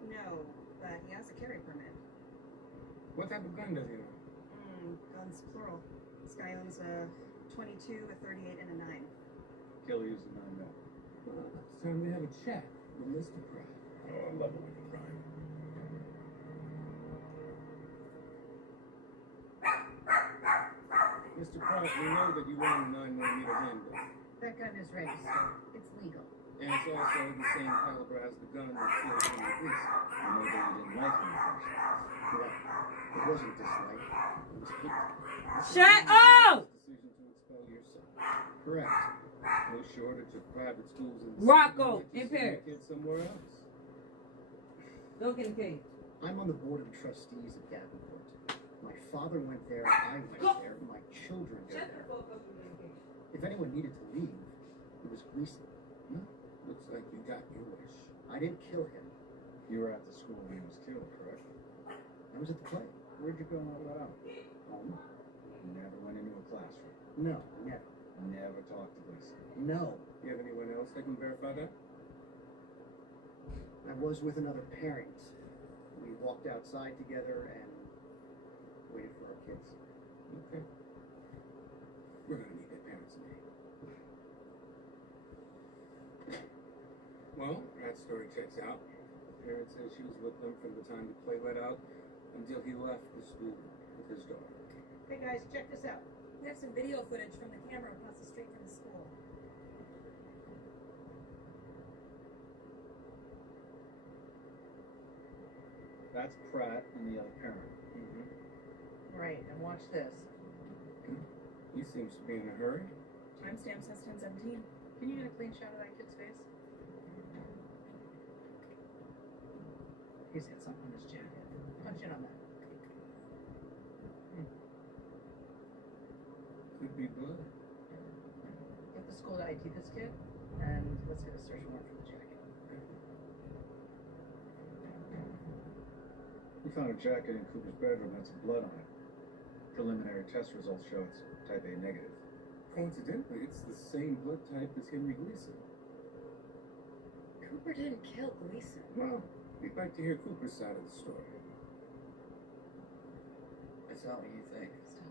No, but he has a carry permit. What type of gun does he have? Guns plural. This guy owns a 22, a 38, and a 9. Killer used a 9 mil. It's time to have a chat with Mr. Pratt. Oh, I love it with the crime. Mr. Pratt, we know that you own a 9mm handgun. That gun is registered. It's legal. And it's also the same caliber as the gun that killed Henry Gleason. I know that you didn't like him at first. Correct. It wasn't dislike. It was hate. Shut up! Decision to expel your son. Correct. No shortage of private schools in the Rocco, city. in Paris. Kids somewhere else. Go get a cake. I'm on the board of trustees at Davenport. My father went there, I went there, my children go there. If anyone needed to leave, it was Gleason. Looks like you got your wish. I didn't kill him. You were at the school when he was killed, correct? I was at the play. Where'd you go and let out? Home? You never went into a classroom. No, never. Never talked to Gleason. No. You have anyone else that can verify that? I was with another parent. We walked outside together and waited for our kids. Okay. We're gonna need their parents' name. Well, that story checks out. The parent says she was with him from the time the play let out until he left the school with his daughter. Hey guys, check this out. We have some video footage from the camera across the street from the school. That's Pratt and the other parent. Right, and watch this. He seems to be in a hurry. Timestamp says 10:17. Can you get a clean shot of that kid's face? He's got something on his jacket. Punch in on that. Could be blood. Get the school to ID this kid, and let's get a search warrant for the jacket. We found a jacket in Cooper's bedroom that had some blood on it. Preliminary test results show it's type A negative. Coincidentally, it's the same blood type as Henry Gleason. Cooper didn't kill Gleason. Well, we'd like to hear Cooper's side of the story. That's not what you think. Stop.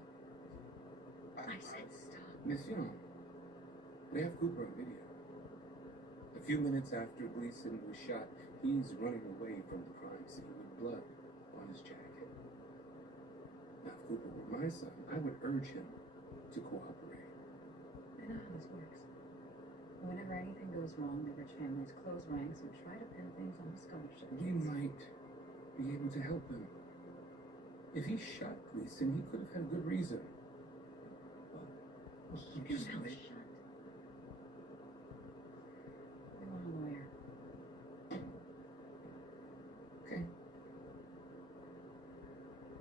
I said stop. Miss Young, we have Cooper on video. A few minutes after Gleason was shot, he's running away from the crime scene with blood on his jacket. Now, if Cooper were my son, I would urge him to cooperate. I know how this works. Whenever anything goes wrong, the rich families close ranks and try to pin things on the scholarship. We might be able to help him. If he shot Gleason, he could have had a good reason. Well, keep your mouth shut. We want a lawyer. Okay.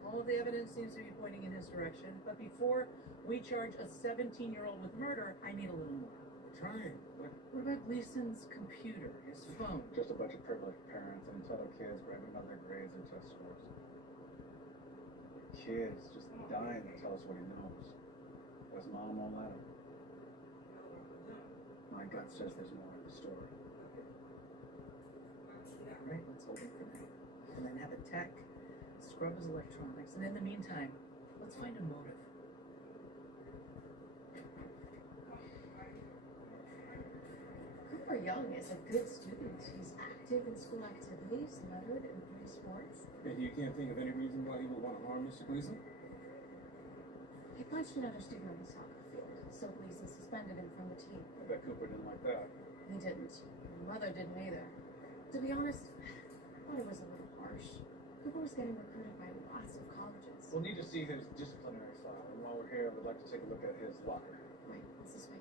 All of the evidence seems to be pointing in his direction, but before we charge a 17-year-old with murder, I need a little more. Trying. What about Gleason's computer, his phone? Just a bunch of privileged parents and until their kids grabbing on their grades and test scores. Kid's just dying to tell us what he knows. But his mom won't let him. My gut says there's more to the story. Right, let's hold it for now. And then have a tech scrub his electronics. And in the meantime, let's find a motive. Cooper Young is a good student. He's active in school activities, lettered in 3 sports. And you can't think of any reason why he would want to harm Mr. Gleason? He punched another student on the soccer field, so Gleason suspended him from the team. I bet Cooper didn't like that. He didn't. My mother didn't either. To be honest, I thought it was a little harsh. Cooper was getting recruited by lots of colleges. We'll need to see his disciplinary file, and while we're here, we'd like to take a look at his locker. Wait, what's this way?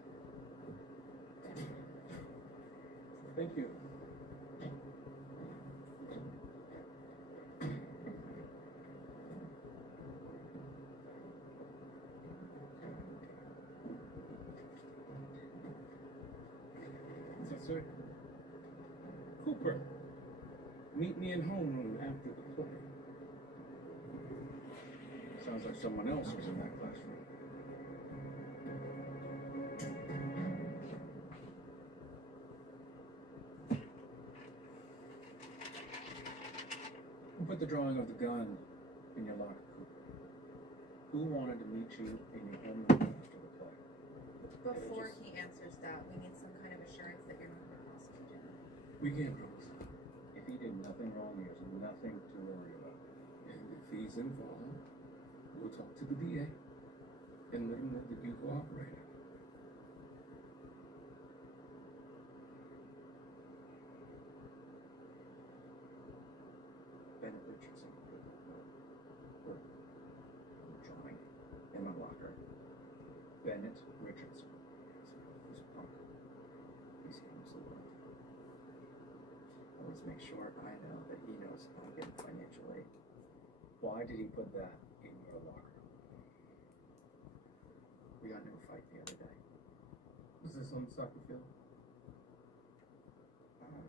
Thank you. Sir, Cooper, meet me in homeroom after the play. Sounds like someone else was in that classroom. Who put the drawing of the gun in your locker, Cooper? Who wanted to meet you in your homeroom after the play? Before he answers that, we need some kind of assurance that you're not going to prosecute him. We can't promise. If he did nothing wrong, there's nothing to worry about. And if he's involved, we'll talk to the DA and let him know that you cooperated. Bennett Richardson put drawing in my locker. Bennett Richardson. This punk. He's famous the world. Let's make sure I know that he knows how to get financial aid. Why did he put that in your locker? We got into a fight the other day. Was this on the soccer field? I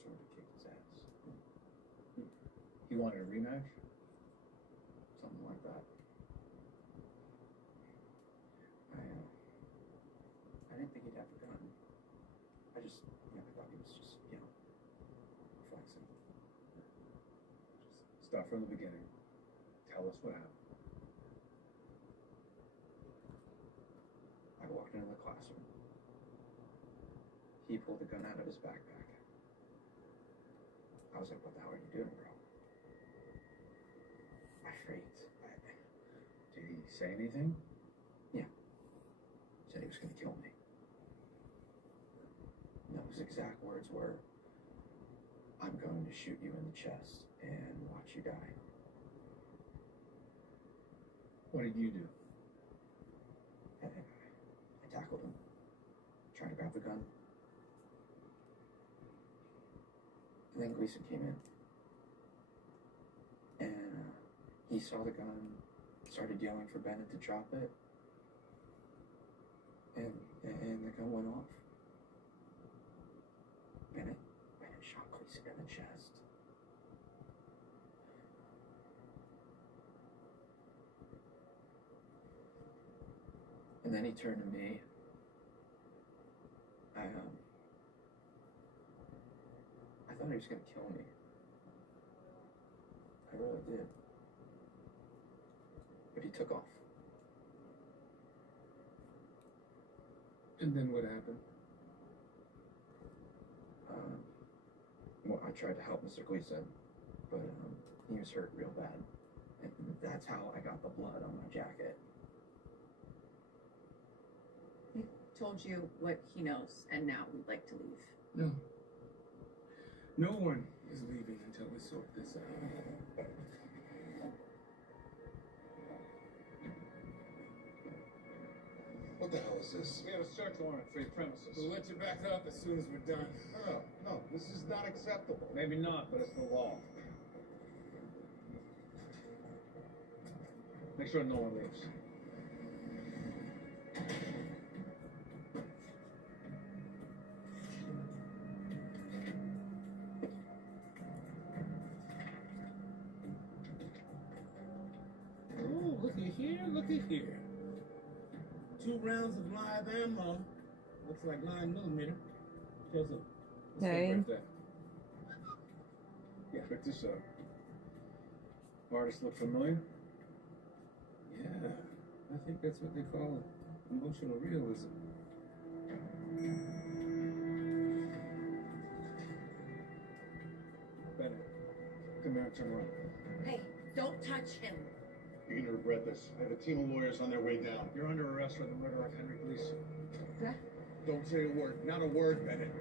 sort of kicked his ass. He wanted a rematch? Something like that. I didn't think he'd have a gun. I thought he was just, flexing. Just start from the beginning. Tell us what happened. I walked into the classroom. He pulled the gun out of his backpack. I was like, what the hell are you doing, bro? I freaked. Did he say anything? Yeah. Said he was going to kill me. And those exact words were, I'm going to shoot you in the chest and watch you die. What did you do? I tackled him. Tried to grab the gun. And then Gleason came in. And he saw the gun, started yelling for Bennett to drop it. And the gun went off. Bennett shot Gleason in the chest. And then he turned to me. I thought he was gonna kill me. I really did. But he took off. And then what happened? Well, I tried to help Mr. Gleason, but he was hurt real bad. And that's how I got the blood on my jacket. He told you what he knows, and now we'd like to leave. No. No one is leaving until we sort this out. What the hell is this? We have a search warrant for your premises. We'll let you back up as soon as we're done. No, this is not acceptable. Maybe not, but it's the law. Make sure no one leaves. Oh, looky here, looky here. 2 rounds of live ammo. Looks like 9mm. Joseph. Hey. Yeah, pick this up. Artists look familiar? Yeah, I think that's what they call emotional realism. Bennett, come here and turn around. Hey, don't touch him. You're gonna regret this. I have a team of lawyers on their way down. You're under arrest for the murder of Henry Gleason. Don't say a word. Not a word, Bennett.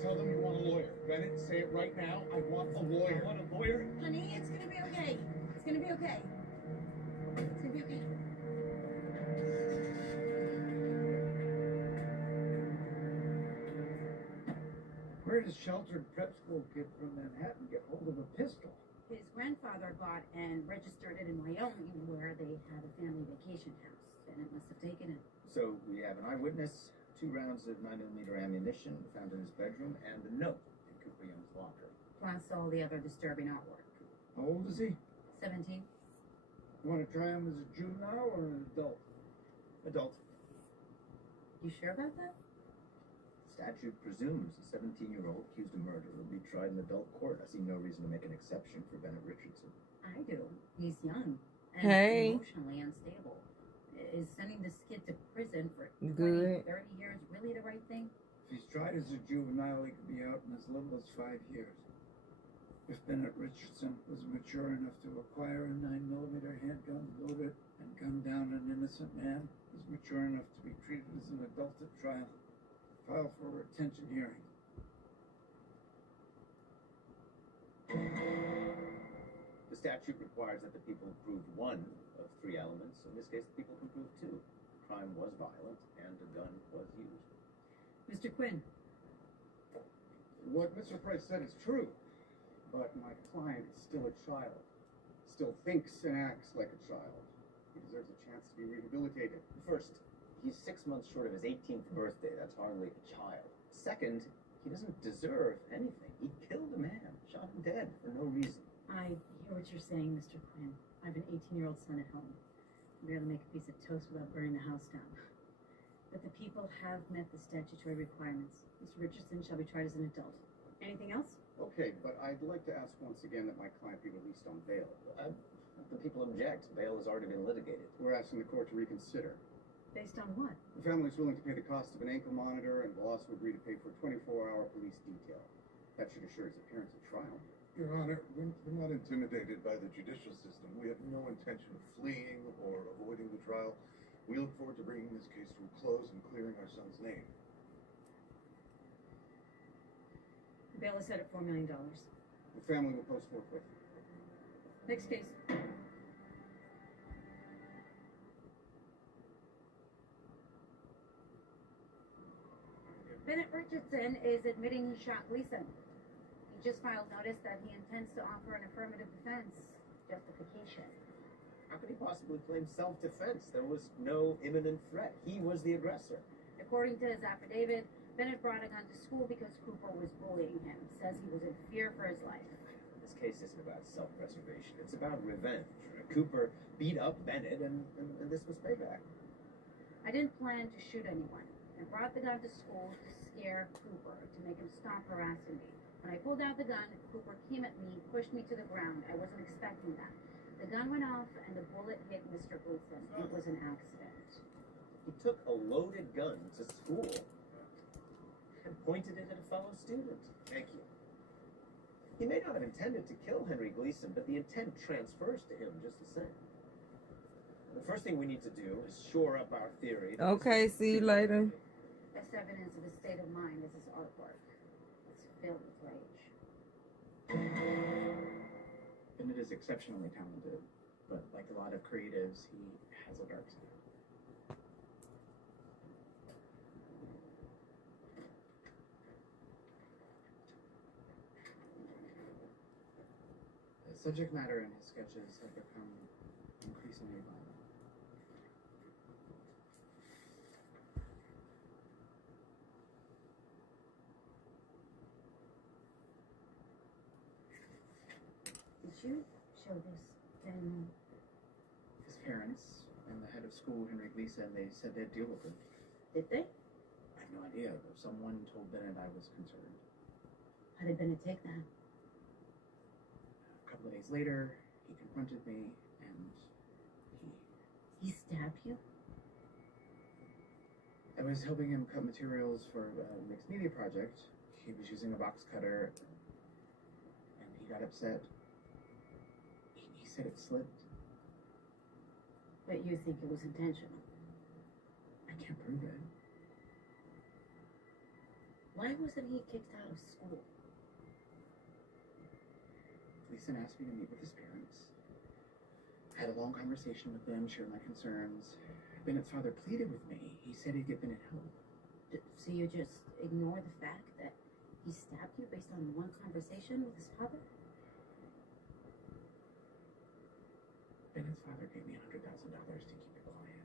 Tell them you want a lawyer. Bennett, say it right now. I want a lawyer. I want a lawyer? Honey, it's gonna be okay. It's gonna be okay. It's gonna be okay. Where does sheltered prep school kid from Manhattan get hold of a pistol? His grandfather bought and registered it in Wyoming, where they had a family vacation house, and it must have taken it. So we have an eyewitness, 2 rounds of 9mm ammunition found in his bedroom, and a note in Cooper Young's locker. Plus all the other disturbing artwork. How old is he? 17. You want to try him as a juvenile or an adult? Adult. You sure about that? Statute presumes a 17-year-old accused of murder will be tried in adult court. I see no reason to make an exception for Bennett Richardson. I do. He's young and emotionally unstable. Is sending this kid to prison for 20, 30 years really the right thing? If he's tried as a juvenile, he could be out in as little as 5 years. If Bennett Richardson was mature enough to acquire a 9mm handgun, load it, and gun down an innocent man, he's mature enough to be treated as an adult at trial. File for a retention hearing. The statute requires that the people prove 1 of 3 elements. In this case, the people can prove 2. The crime was violent, and a gun was used. Mr. Quinn. What Mr. Price said is true, but my client is still a child. Still thinks and acts like a child. He deserves a chance to be rehabilitated. First, he's 6 months short of his 18th birthday. That's hardly a child. Second, he doesn't deserve anything. He killed a man, shot him dead for no reason. I hear what you're saying, Mr. Quinn. I have an 18-year-old son at home. I barely make a piece of toast without burning the house down. But the people have met the statutory requirements. Mr. Richardson shall be tried as an adult. Anything else? Okay, but I'd like to ask once again that my client be released on bail. The people object. Bail has already been litigated. We're asking the court to reconsider. Based on what? The family's willing to pay the cost of an ankle monitor and will also agree to pay for a 24-hour police detail. That should assure his appearance at trial. Your Honor, we're not intimidated by the judicial system. We have no intention of fleeing or avoiding the trial. We look forward to bringing this case to a close and clearing our son's name. Bail is set at $4 million. The family will post forthwith. Next case. Bennett Richardson is admitting he shot Gleason. He just filed notice that he intends to offer an affirmative defense justification. How could he possibly claim self-defense? There was no imminent threat. He was the aggressor. According to his affidavit, Bennett brought a gun to school because Cooper was bullying him. Says he was in fear for his life. This case isn't about self-preservation. It's about revenge. Cooper beat up Bennett, and this was payback. I didn't plan to shoot anyone. I brought the gun to school to scare Cooper, to make him stop harassing me. When I pulled out the gun, Cooper came at me, pushed me to the ground. I wasn't expecting that. The gun went off, and the bullet hit Mr. Gleason. It was an accident. He took a loaded gun to school and pointed it at a fellow student. Thank you. He may not have intended to kill Henry Gleason, but the intent transfers to him just the same. The first thing we need to do is shore up our theory. Okay, see you later. Best evidence of his state of mind is his artwork. It's filled with rage. Bennett is exceptionally talented, but like a lot of creatives, he has a dark side. The subject matter in his sketches have become increasingly violent. Did you show this to anyone? His parents and the head of school, Henry Gleason, they said they'd deal with it. Did they? I have no idea, but someone told Bennett I was concerned. How did Bennett take that? A couple of days later, he confronted me and He stabbed you? I was helping him cut materials for a mixed media project. He was using a box cutter and he got upset. He said it slipped. But you think it was intentional? I can't prove it. Why wasn't he kicked out of school? Gleason asked me to meet with his parents. I had a long conversation with them, shared my concerns. Bennett's father pleaded with me. He said he'd get Bennett help. So you just ignore the fact that he stabbed you based on one conversation with his father? Bennett's father gave me $100,000 to keep it quiet.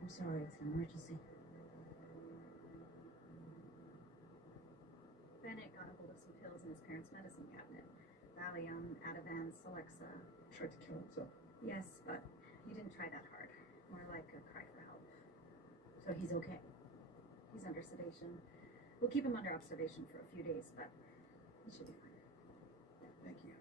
I'm sorry, it's an emergency. Bennett got a hold of some pills in his parents' medicine cabinet. Valium, Ativan, Celexa. Tried to kill himself. Yes, but he didn't try that hard. More like a cry for help. So he's okay? He's under sedation. We'll keep him under observation for a few days, but he should be fine. Thank you.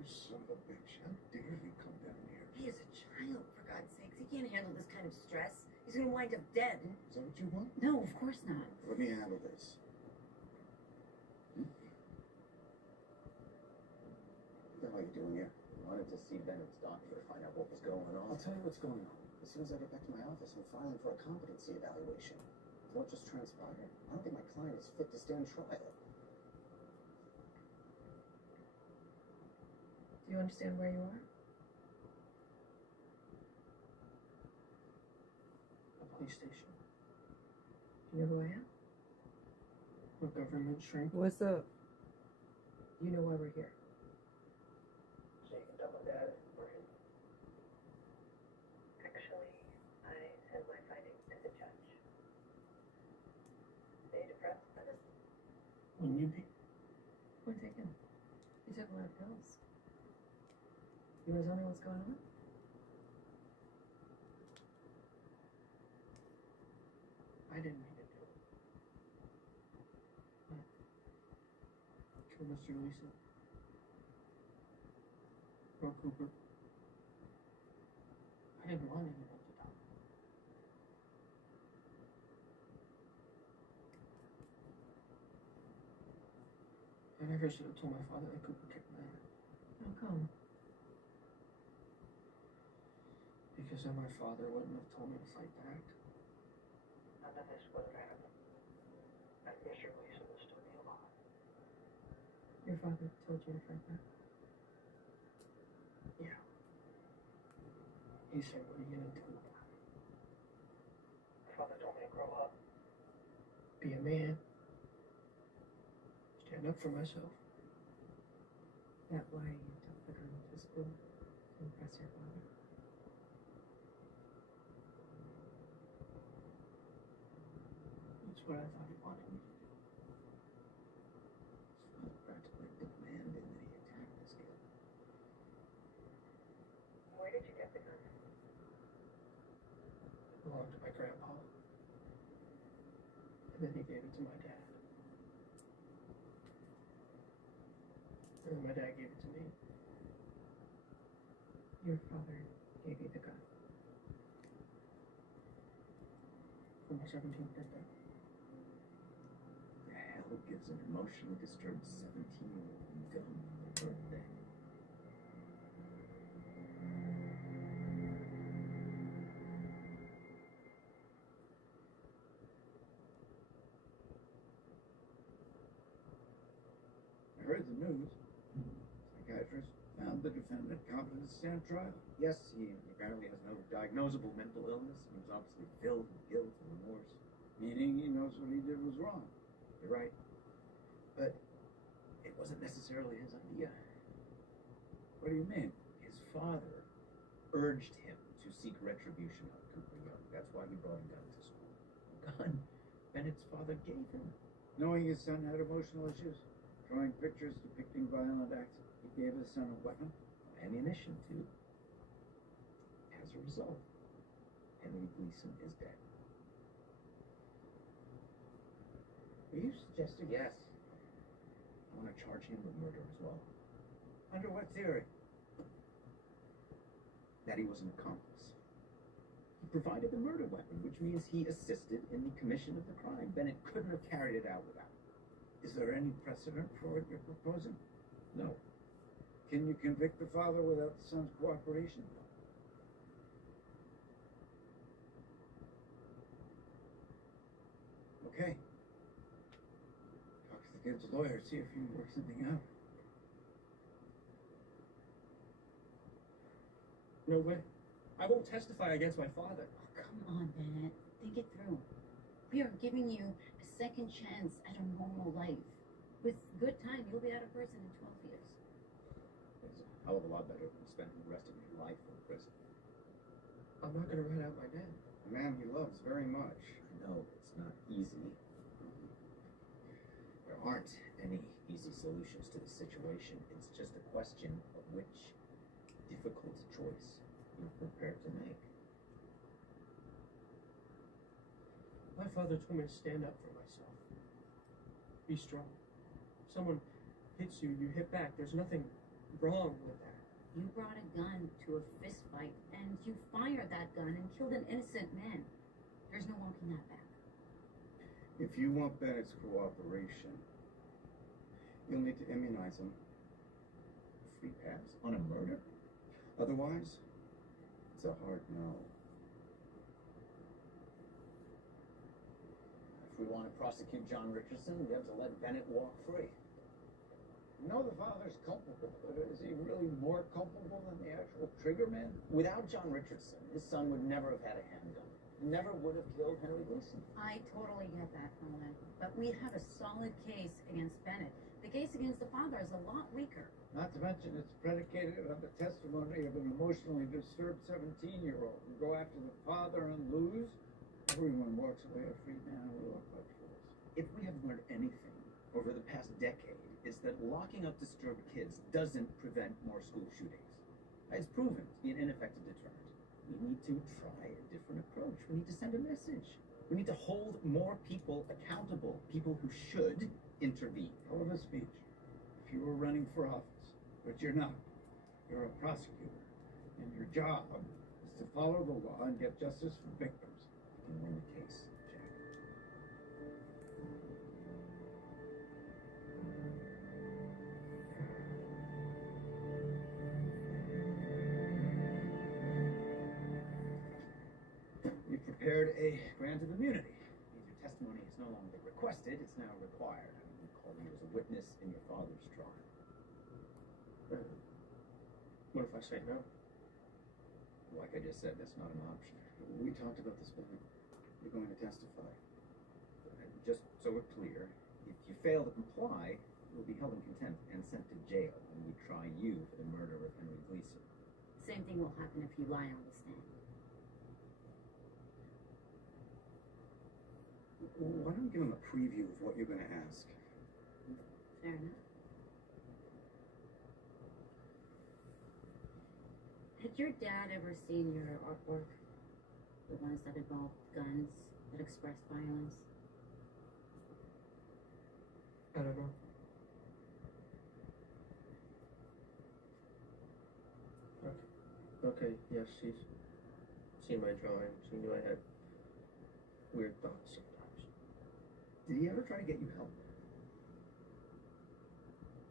You son of a bitch. How dare you come down here? He is a child, for God's sakes. He can't handle this kind of stress. He's gonna wind up dead. Is that what you want? No, of course not. Let me handle this. What the hell are you doing here? I wanted to see Bennett's doctor to find out what was going on. I'll tell you what's going on. As soon as I get back to my office, I'm filing for a competency evaluation. What just transpired? I don't think my client is fit to stand trial. Do you understand where you are? A police station. You know who I am? A government shrink. What's up? You know why we're here. So you can tell my dad we're in. Actually, I sent my findings to the judge. Are you depressed, Bennett? Wouldn't you be? Point taken. You took a lot of pills. You want to tell me what's going on? I didn't mean to do it. Kill Mr. Gleason. Or Cooper. I didn't want anyone to die. I never should have told my father that Cooper kicked me out. How come? Because then my father wouldn't have told me to fight back. None of this would have happened. And Mr. Gleason would still be alive. Your father told you to fight back? Yeah. He said, what are you gonna do about it? My father told me to grow up. Be a man. Stand up for myself. That why you took the gun to school to impress your father? That's what I thought he wanted me to do. His father practically demanded that he attack this kid. Where did you get the gun? It belonged to my grandpa. And then he gave it to my dad. And then my dad gave it to me. Your father gave you the gun. For my 17th birthday. The hell gives an emotionally disturbed 17-year-old gun for their birthday? I heard the news. Psychiatrist found the defendant competent to stand trial. Yes, he apparently has no diagnosable mental illness, and he was obviously filled with guilt and remorse. Meaning he knows what he did was wrong. You're right. But it wasn't necessarily his idea. What do you mean? His father urged him to seek retribution on Cooper Young. That's why he brought a gun to school. A gun Bennett's father gave him. Knowing his son had emotional issues, drawing pictures depicting violent acts, he gave his son a weapon. Ammunition, too. As a result, Henry Gleason is dead. Are you suggesting? Yes. I want to charge him with murder as well. Under what theory? That he was an accomplice. He provided the murder weapon, which means he assisted in the commission of the crime. Bennett couldn't have carried it out without it. Is there any precedent for what you're proposing? No. Can you convict the father without the son's cooperation? Okay. Talk to the kid's lawyer, see if you can work something out. No way. I won't testify against my father. Oh, come on, Bennett. Think it through. We are giving you a second chance at a normal life. With good time, you'll be out of prison in 12 years. It's a hell of a lot better than spending the rest of your life in prison. I'm not going to write out my dad. A man he loves very much. I know, it's not easy. There aren't any easy solutions to the situation. It's just a question of which difficult choice you're prepared to make. My father told me to stand up for myself. Be strong. Someone hits you, you hit back. There's nothing wrong with that. You brought a gun to a fist fight, and you fired that gun and killed an innocent man. There's no walking that back. If you want Bennett's cooperation, you'll need to immunize him. A free pass on a murder? Otherwise, it's a hard no. If we want to prosecute John Richardson, we have to let Bennett walk free. You know the father's culpable, but is he really more culpable than the actual trigger man? Without John Richardson, his son would never have had a handgun. Never would have killed Henry Gleason. I totally get that, Nolan. But we have a solid case against Bennett. The case against the father is a lot weaker. Not to mention it's predicated on the testimony of an emotionally disturbed 17-year-old. You go after the father and lose, everyone walks away a free man who look like fools. If we have learned anything over the past decade, it's that locking up disturbed kids doesn't prevent more school shootings. It's proven to be an ineffective deterrent. We need to try a different approach. We need to send a message. We need to hold more people accountable, people who should intervene. Hold a speech. If you were running for office, but you're not. You're a prosecutor, and your job is to follow the law and get justice for victims. You can win the case, Jack. We prepared a grant of immunity. Means your testimony is no longer requested, it's now required. We call you as a witness in your father's trial. What if I say no? Like I just said, that's not an option. We talked about this, Bennett. You're going to testify. And just so we're clear, if you fail to comply, you'll be held in contempt and sent to jail when we try you for the murder of Henry Gleason. Same thing will happen if you lie on the stand. Why don't we give him a preview of what you're going to ask? Fair enough. Had your dad ever seen your artwork? The ones that involved guns, that expressed violence? I don't know. Okay, yes, she's seen my drawings. She knew I had weird thoughts sometimes. Did he ever try to get you help?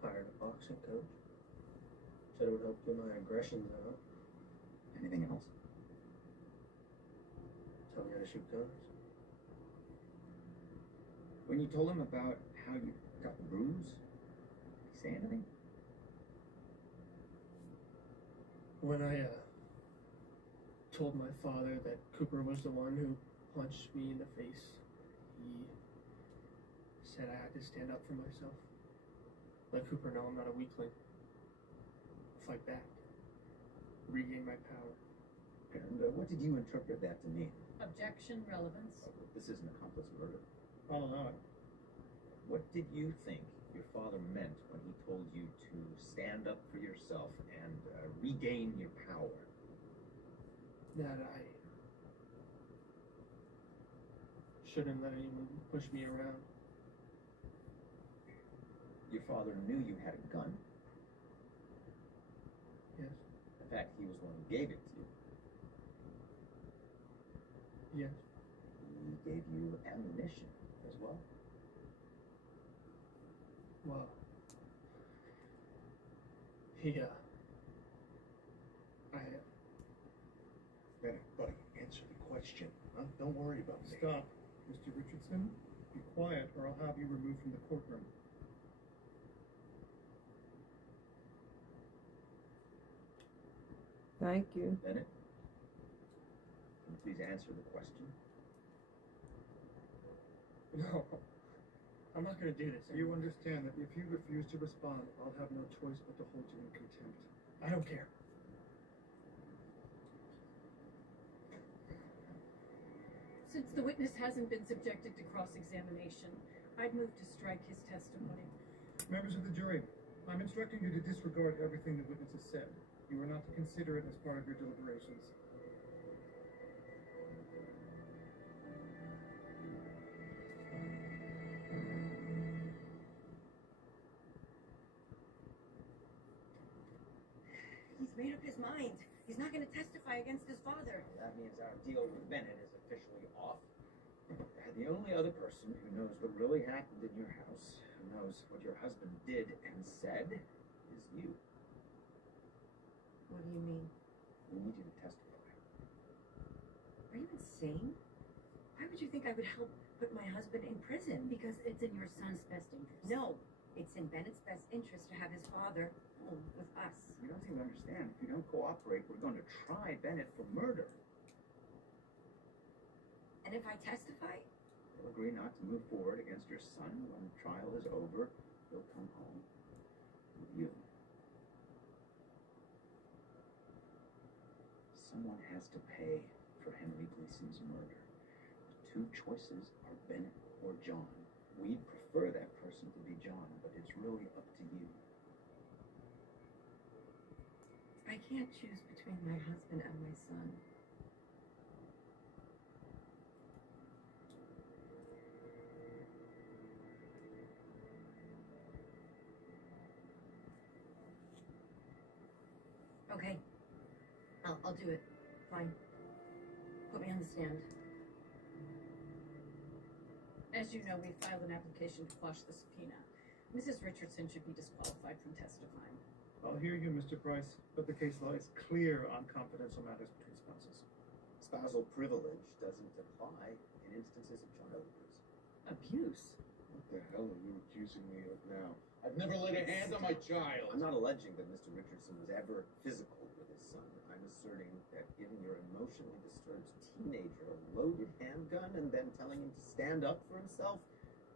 Hired a boxing coach. Said it would help get my aggressions out. Anything else? Tell me how to shoot guns. When you told him about how you got the bruise, did he say anything? When I told my father that Cooper was the one who punched me in the face, He said I had to stand up for myself. Let Cooper know I'm not a weakling. Fight back. Regain my power. And what did you interpret that to mean? Objection, relevance. This is an accomplice murder. I'll allow it. What did you think your father meant when he told you to stand up for yourself and regain your power? That I shouldn't let anyone push me around. Your father knew you had a gun. Yes. In fact, he was the one who gave it to you. Yes. He gave you ammunition as well. Well, he, Bennett, buddy, answer the question. Huh? Don't worry about me. Stop, Mr. Richardson. Be quiet, or I'll have you removed from the courtroom. Thank you. Bennett, can you please answer the question? no, I'm not gonna do this. You understand that if you refuse to respond, I'll have no choice but to hold you in contempt. I don't care. Since the witness hasn't been subjected to cross-examination, I'd move to strike his testimony. Members of the jury, I'm instructing you to disregard everything the witness has said. You are not to consider it as part of your deliberations. He's made up his mind. He's not going to testify against his father. That means our deal with Bennett is officially off. And the only other person who knows what really happened in your house, who knows what your husband did and said, is you. What do you mean? We need you to testify. Are you insane? Why would you think I would help put my husband in prison? Because it's in your son's best interest. No, it's in Bennett's best interest to have his father home with us. You don't seem to understand. If you don't cooperate, we're going to try Bennett for murder. And if I testify? He'll agree not to move forward against your son. When the trial is over, he'll come home with you. Someone has to pay for Henry Gleason's murder. The two choices are Bennett or John. We'd prefer that person to be John, but it's really up to you. I can't choose between my husband and my son. Okay. I'll do it. Fine. Put me on the stand. As you know, we filed an application to quash the subpoena. Mrs. Richardson should be disqualified from testifying. I'll hear you, Mr. Price, but the case law is clear on confidential matters between spouses. Spousal privilege doesn't apply in instances of child abuse. Abuse? What the hell are you accusing me of now? I've never laid a hand on my child. I'm not alleging that Mr. Richardson was ever physical with his son. I'm asserting that giving your emotionally disturbed teenager a loaded handgun and then telling him to stand up for himself,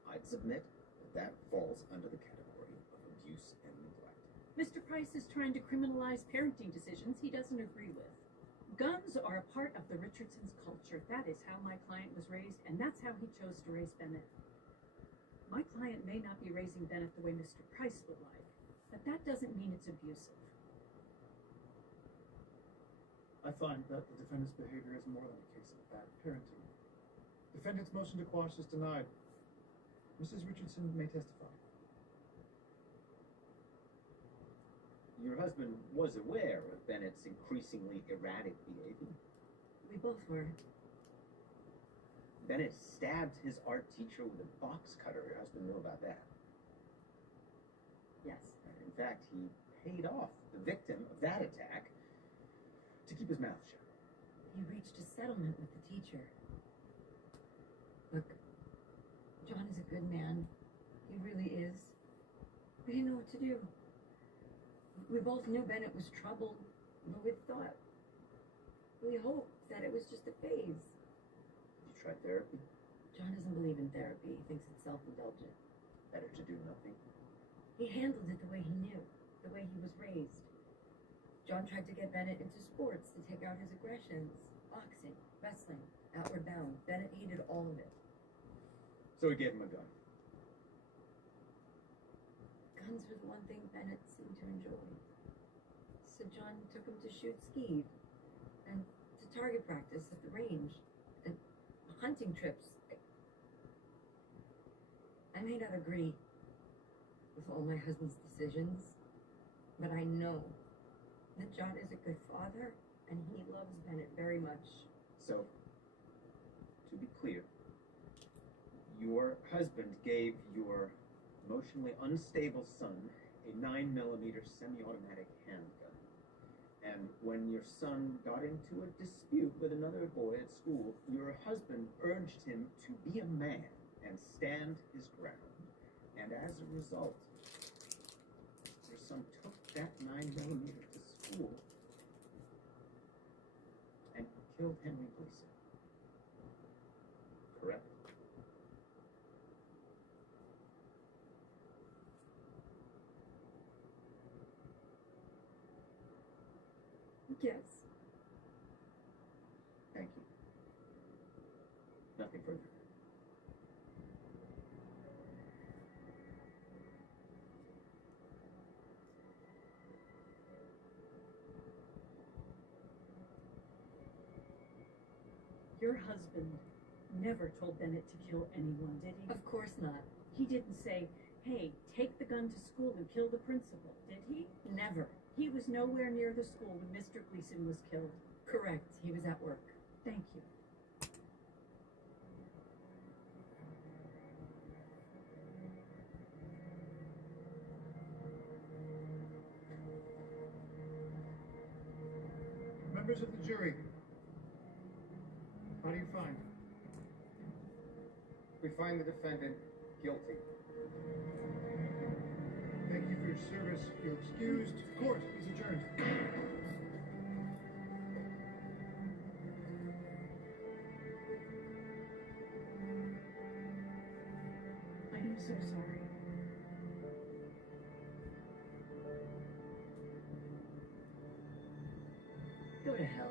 I'd submit that that falls under the category of abuse and neglect. Mr. Price is trying to criminalize parenting decisions he doesn't agree with. Guns are a part of the Richardsons' culture. That is how my client was raised, and that's how he chose to raise Bennett. My client may not be raising Bennett the way Mr. Price would like, but that doesn't mean it's abusive. I find that the defendant's behavior is more than a case of bad parenting. Defendant's motion to quash is denied. Mrs. Richardson may testify. Your husband was aware of Bennett's increasingly erratic behavior. We both were. Bennett stabbed his art teacher with a box cutter. Your husband knew about that. Yes. In fact, he paid off the victim of that attack to keep his mouth shut. He reached a settlement with the teacher. Look, John is a good man. He really is. We didn't know what to do. We both knew Bennett was troubled, but we thought, we hoped that it was just a phase. Did you try therapy? John doesn't believe in therapy. He thinks it's self-indulgent. Better to do nothing. He handled it the way he knew, the way he was raised. John tried to get Bennett into sports to take out his aggressions. Boxing, wrestling, outward bound. Bennett hated all of it. So he gave him a gun. Guns were the one thing Bennett seemed to enjoy. So John took him to shoot skeet and to target practice at the range and hunting trips. I may not agree with all my husband's decisions, but I know that John is a good father and he loves Bennett very much. So, to be clear, your husband gave your emotionally unstable son a 9mm semi-automatic handgun. And when your son got into a dispute with another boy at school, your husband urged him to be a man and stand his ground. And as a result, your son took that 9mm to school and killed Henry Gleason. Correct? Yes. Thank you. Nothing further. Your husband never told Bennett to kill anyone, did he? Of course not. He didn't say, hey, take the gun to school and kill the principal, did he? Never. He was nowhere near the school when Mr. Gleason was killed. Correct. He was at work. Thank you. Members of the jury, how do you find? We find the defendant guilty. Thank you for your service. You're excused. Court is adjourned. I am so sorry. Go to hell.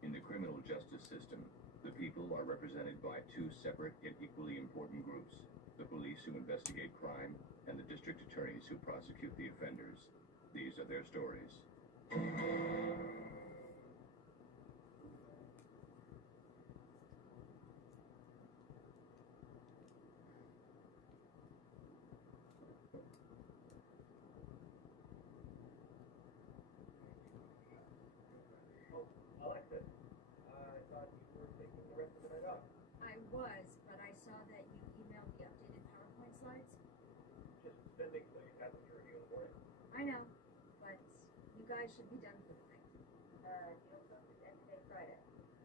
In the criminal justice system, the people are represented by two separate yet equally important groups: the police who investigate crime and the district attorneys who prosecute the offenders. These are their stories. Alexa, I thought you were taking the rest of the night off. I was, but I saw that you emailed the updated PowerPoint slides. Just spending so you have them ready in the morning. I know, but you guys should be done for the night. Deal doesn't end today, Friday.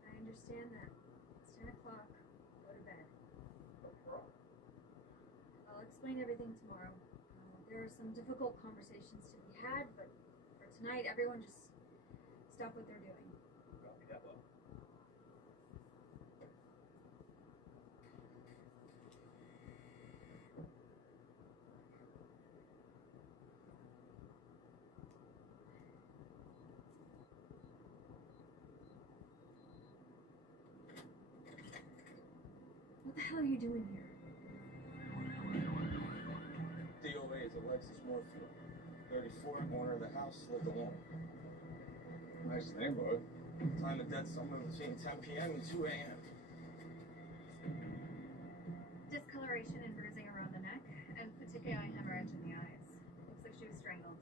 I understand that. It's 10 o'clock. Go to bed. What's wrong? I'll explain everything tomorrow. There are some difficult conversations to be had, but for tonight, everyone just stop what they're doing. Copy that well. What the hell are you doing here? DOA is Alexis Morfield. 34, owner of the house, lived alone. Nice neighborhood. Time of death somewhere between 10 p.m. and 2 a.m. Discoloration and bruising around the neck, and particularly hemorrhage in the eyes. Looks like she was strangled.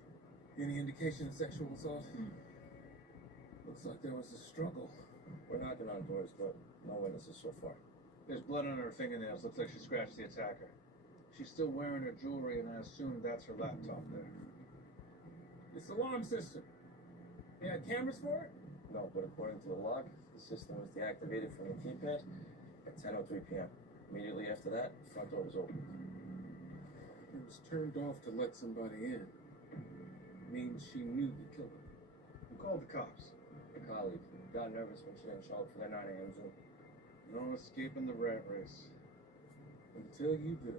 Any indication of sexual assault? Looks like there was a struggle. We're knocking on doors, but no witnesses so far. There's blood on her fingernails. Looks like she scratched the attacker. She's still wearing her jewelry, and I assume that's her laptop there. This alarm system. They had cameras for it? No, but according to the log, the system was deactivated from the keypad at 10:03 p.m. Immediately after that, front door was open. It was turned off to let somebody in. Means she knew the killer. Who called the cops? A colleague got nervous when she didn't show up for their 9 a.m. Zoom. No escaping the rat race. Until you do.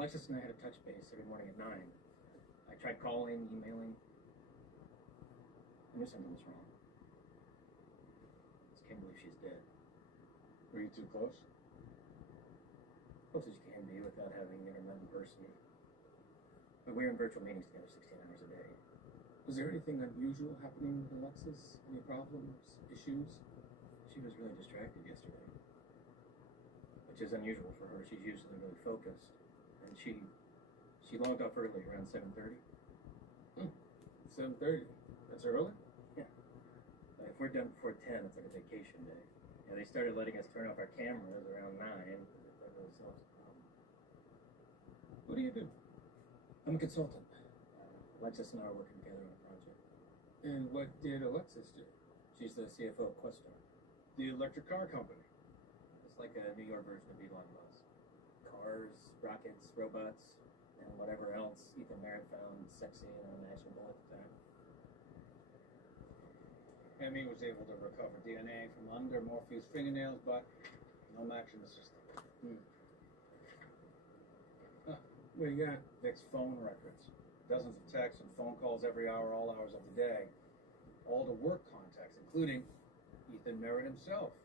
Alexis and I had a touch base every morning at 9. I tried calling, emailing. I knew something was wrong. Just can't believe she's dead. Were you too close? Close as you can be without having never met in person. But we were in virtual meetings together 16 hours a day. Was there anything unusual happening with Alexis? Any problems? Issues? She was really distracted yesterday. Which is unusual for her. She's usually really focused. And she logged off early, around 7:30. 7:30. That's early? Yeah. If we're done before 10, it's like a vacation day. Yeah, they started letting us turn off our cameras around 9. That really solves the problem. What do you do? I'm a consultant. Alexis and I are working together on a project. And what did Alexis do? She's the CFO of Questar. The electric car company. It's like a New York version of Elon Musk. Cars, rockets, robots, and whatever else Ethan Merritt found sexy and unimaginable at the time. Emmy was able to recover DNA from under Morpheus' fingernails, but no match in the system. What do you got? Vic's phone records. Dozens of texts and phone calls every hour, all hours of the day. All to work contacts, including Ethan Merritt himself.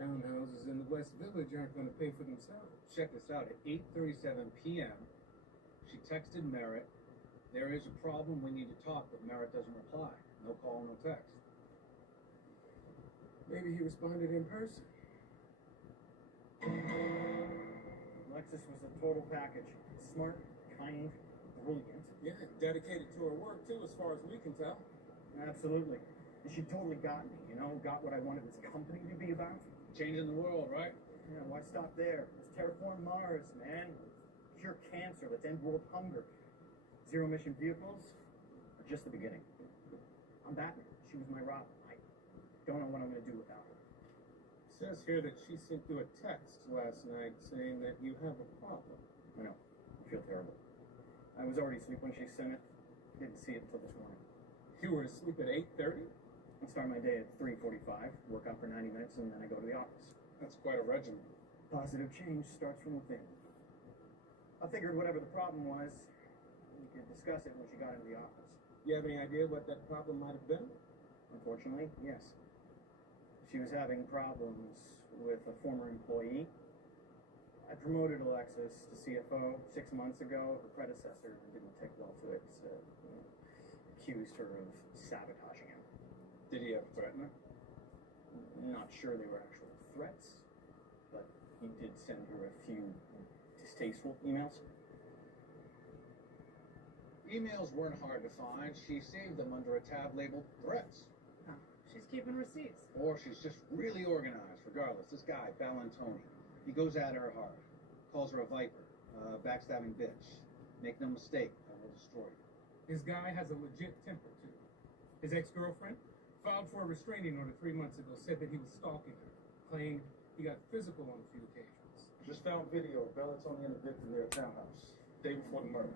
Townhouses in the West Village aren't going to pay for themselves. Check this out. At 8:37 p.m., she texted Merritt, "There is a problem, we need to talk," but Merritt doesn't reply. No call, no text. Maybe he responded in person. Alexis was a total package. Smart, kind, brilliant. Yeah, dedicated to her work, too, as far as we can tell. Absolutely. And she totally got me, you know, got what I wanted this company to be about. Changing the world, right? Yeah, why stop there? Let's terraform Mars, man. Cure cancer. Let's end world hunger. Zero-emission vehicles are just the beginning. I'm Batman. She was my Robin. I don't know what I'm going to do without her. It says here that she sent you a text last night saying that you have a problem. I know. I feel terrible. I was already asleep when she sent it. Didn't see it until this morning. You were asleep at 8:30? I start my day at 3:45, work out for 90 minutes, and then I go to the office. That's quite a regimen. Positive change starts from within. I figured whatever the problem was, we could discuss it when she got into the office. You have any idea what that problem might have been? Unfortunately, yes. She was having problems with a former employee. I promoted Alexis to CFO 6 months ago. Her predecessor didn't take well to it, so accused her of sabotaging him. Did he ever threaten her? Not sure they were actual threats, but he did send her a few distasteful emails. Emails weren't hard to find. She saved them under a tab labeled threats. Huh. She's keeping receipts. Or she's just really organized. Regardless, this guy, Bellantoni, he goes at her hard. Calls her a viper, backstabbing bitch. Make no mistake, I will destroy you. This guy has a legit temper, too. His ex-girlfriend filed for a restraining order 3 months ago, said that he was stalking her, claimed he got physical on a few occasions. Just found video of Bellantoni and the victim near a townhouse, day before the murder.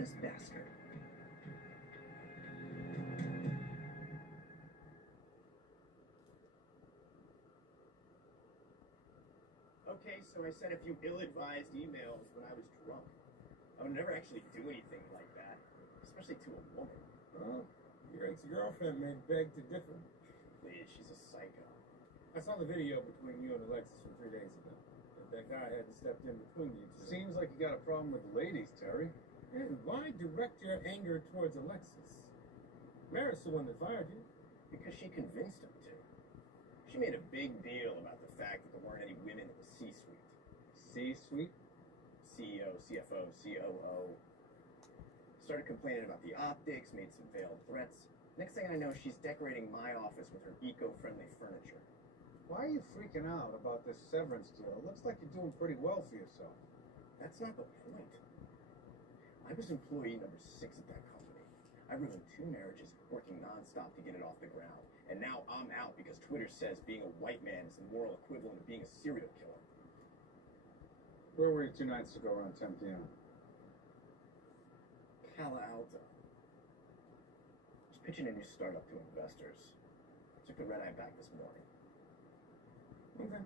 this bastard. Okay, so I sent a few ill-advised emails when I was drunk. I would never actually do anything like that, especially to a woman. Well, your ex-girlfriend may beg to differ. Please, she's a psycho. I saw the video between you and Alexis from 3 days ago. That guy hadn't stepped in between you two. Seems like you got a problem with the ladies, Terry. And why direct your anger towards Alexis? Merritt's the one that fired you. Because she convinced him to. She made a big deal about the fact that there weren't any women in the C-suite. C-suite? CEO, CFO, COO. Started complaining about the optics, made some veiled threats. Next thing I know, she's decorating my office with her eco-friendly furniture. Why are you freaking out about this severance deal? It looks like you're doing pretty well for yourself. That's not the point. I was employee number 6 at that company. I ruined 2 marriages, working nonstop to get it off the ground. And now I'm out because Twitter says being a white man is the moral equivalent of being a serial killer. Where were you 2 nights ago around 10 p.m.? Palo Alto. Just pitching a new startup to investors. Took the red eye back this morning. Okay.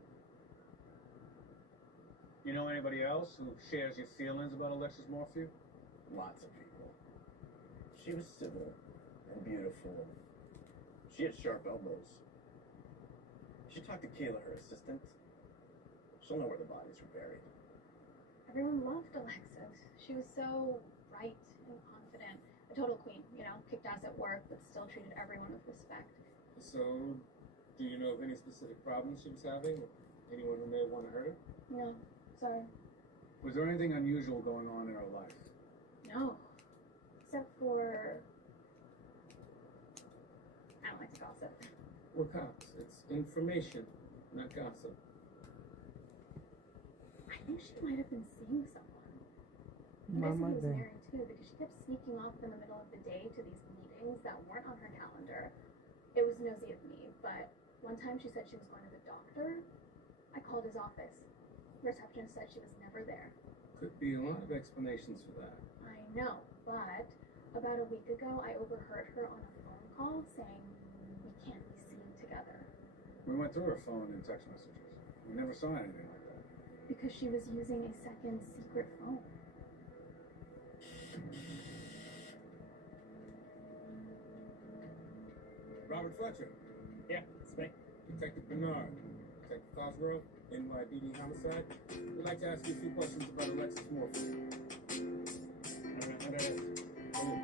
You know anybody else who shares your feelings about Alexis Morphew? Lots of people. She was civil and beautiful. She had sharp elbows. She talked to Kayla, her assistant. She'll know where the bodies were buried. Everyone loved Alexis. She was so bright and confident. A total queen, you know, kicked ass at work, but still treated everyone with respect. So, do you know of any specific problems she was having? Or anyone who may want to hurt her? No, sorry. Was there anything unusual going on in her life? No. Except for... I don't like to gossip. We're cops. It's information, not gossip. I think she might have been seeing someone. I guess he was married too, because she kept sneaking off in the middle of the day to these meetings that weren't on her calendar. It was nosy of me, but one time she said she was going to the doctor. I called his office. The receptionist said she was never there. Could be a lot of explanations for that. I know, but about a week ago, I overheard her on a phone call saying, "We can't be seen together." We went through her phone and text messages. We never saw anything like that. Because she was using a second secret phone. Robert Fletcher. Yeah, it's me. Detective Bernard. Detective Cosgrove, NYPD Homicide. We'd like to ask you a few questions about Alexis Morphew. I don't know who that is. Oh,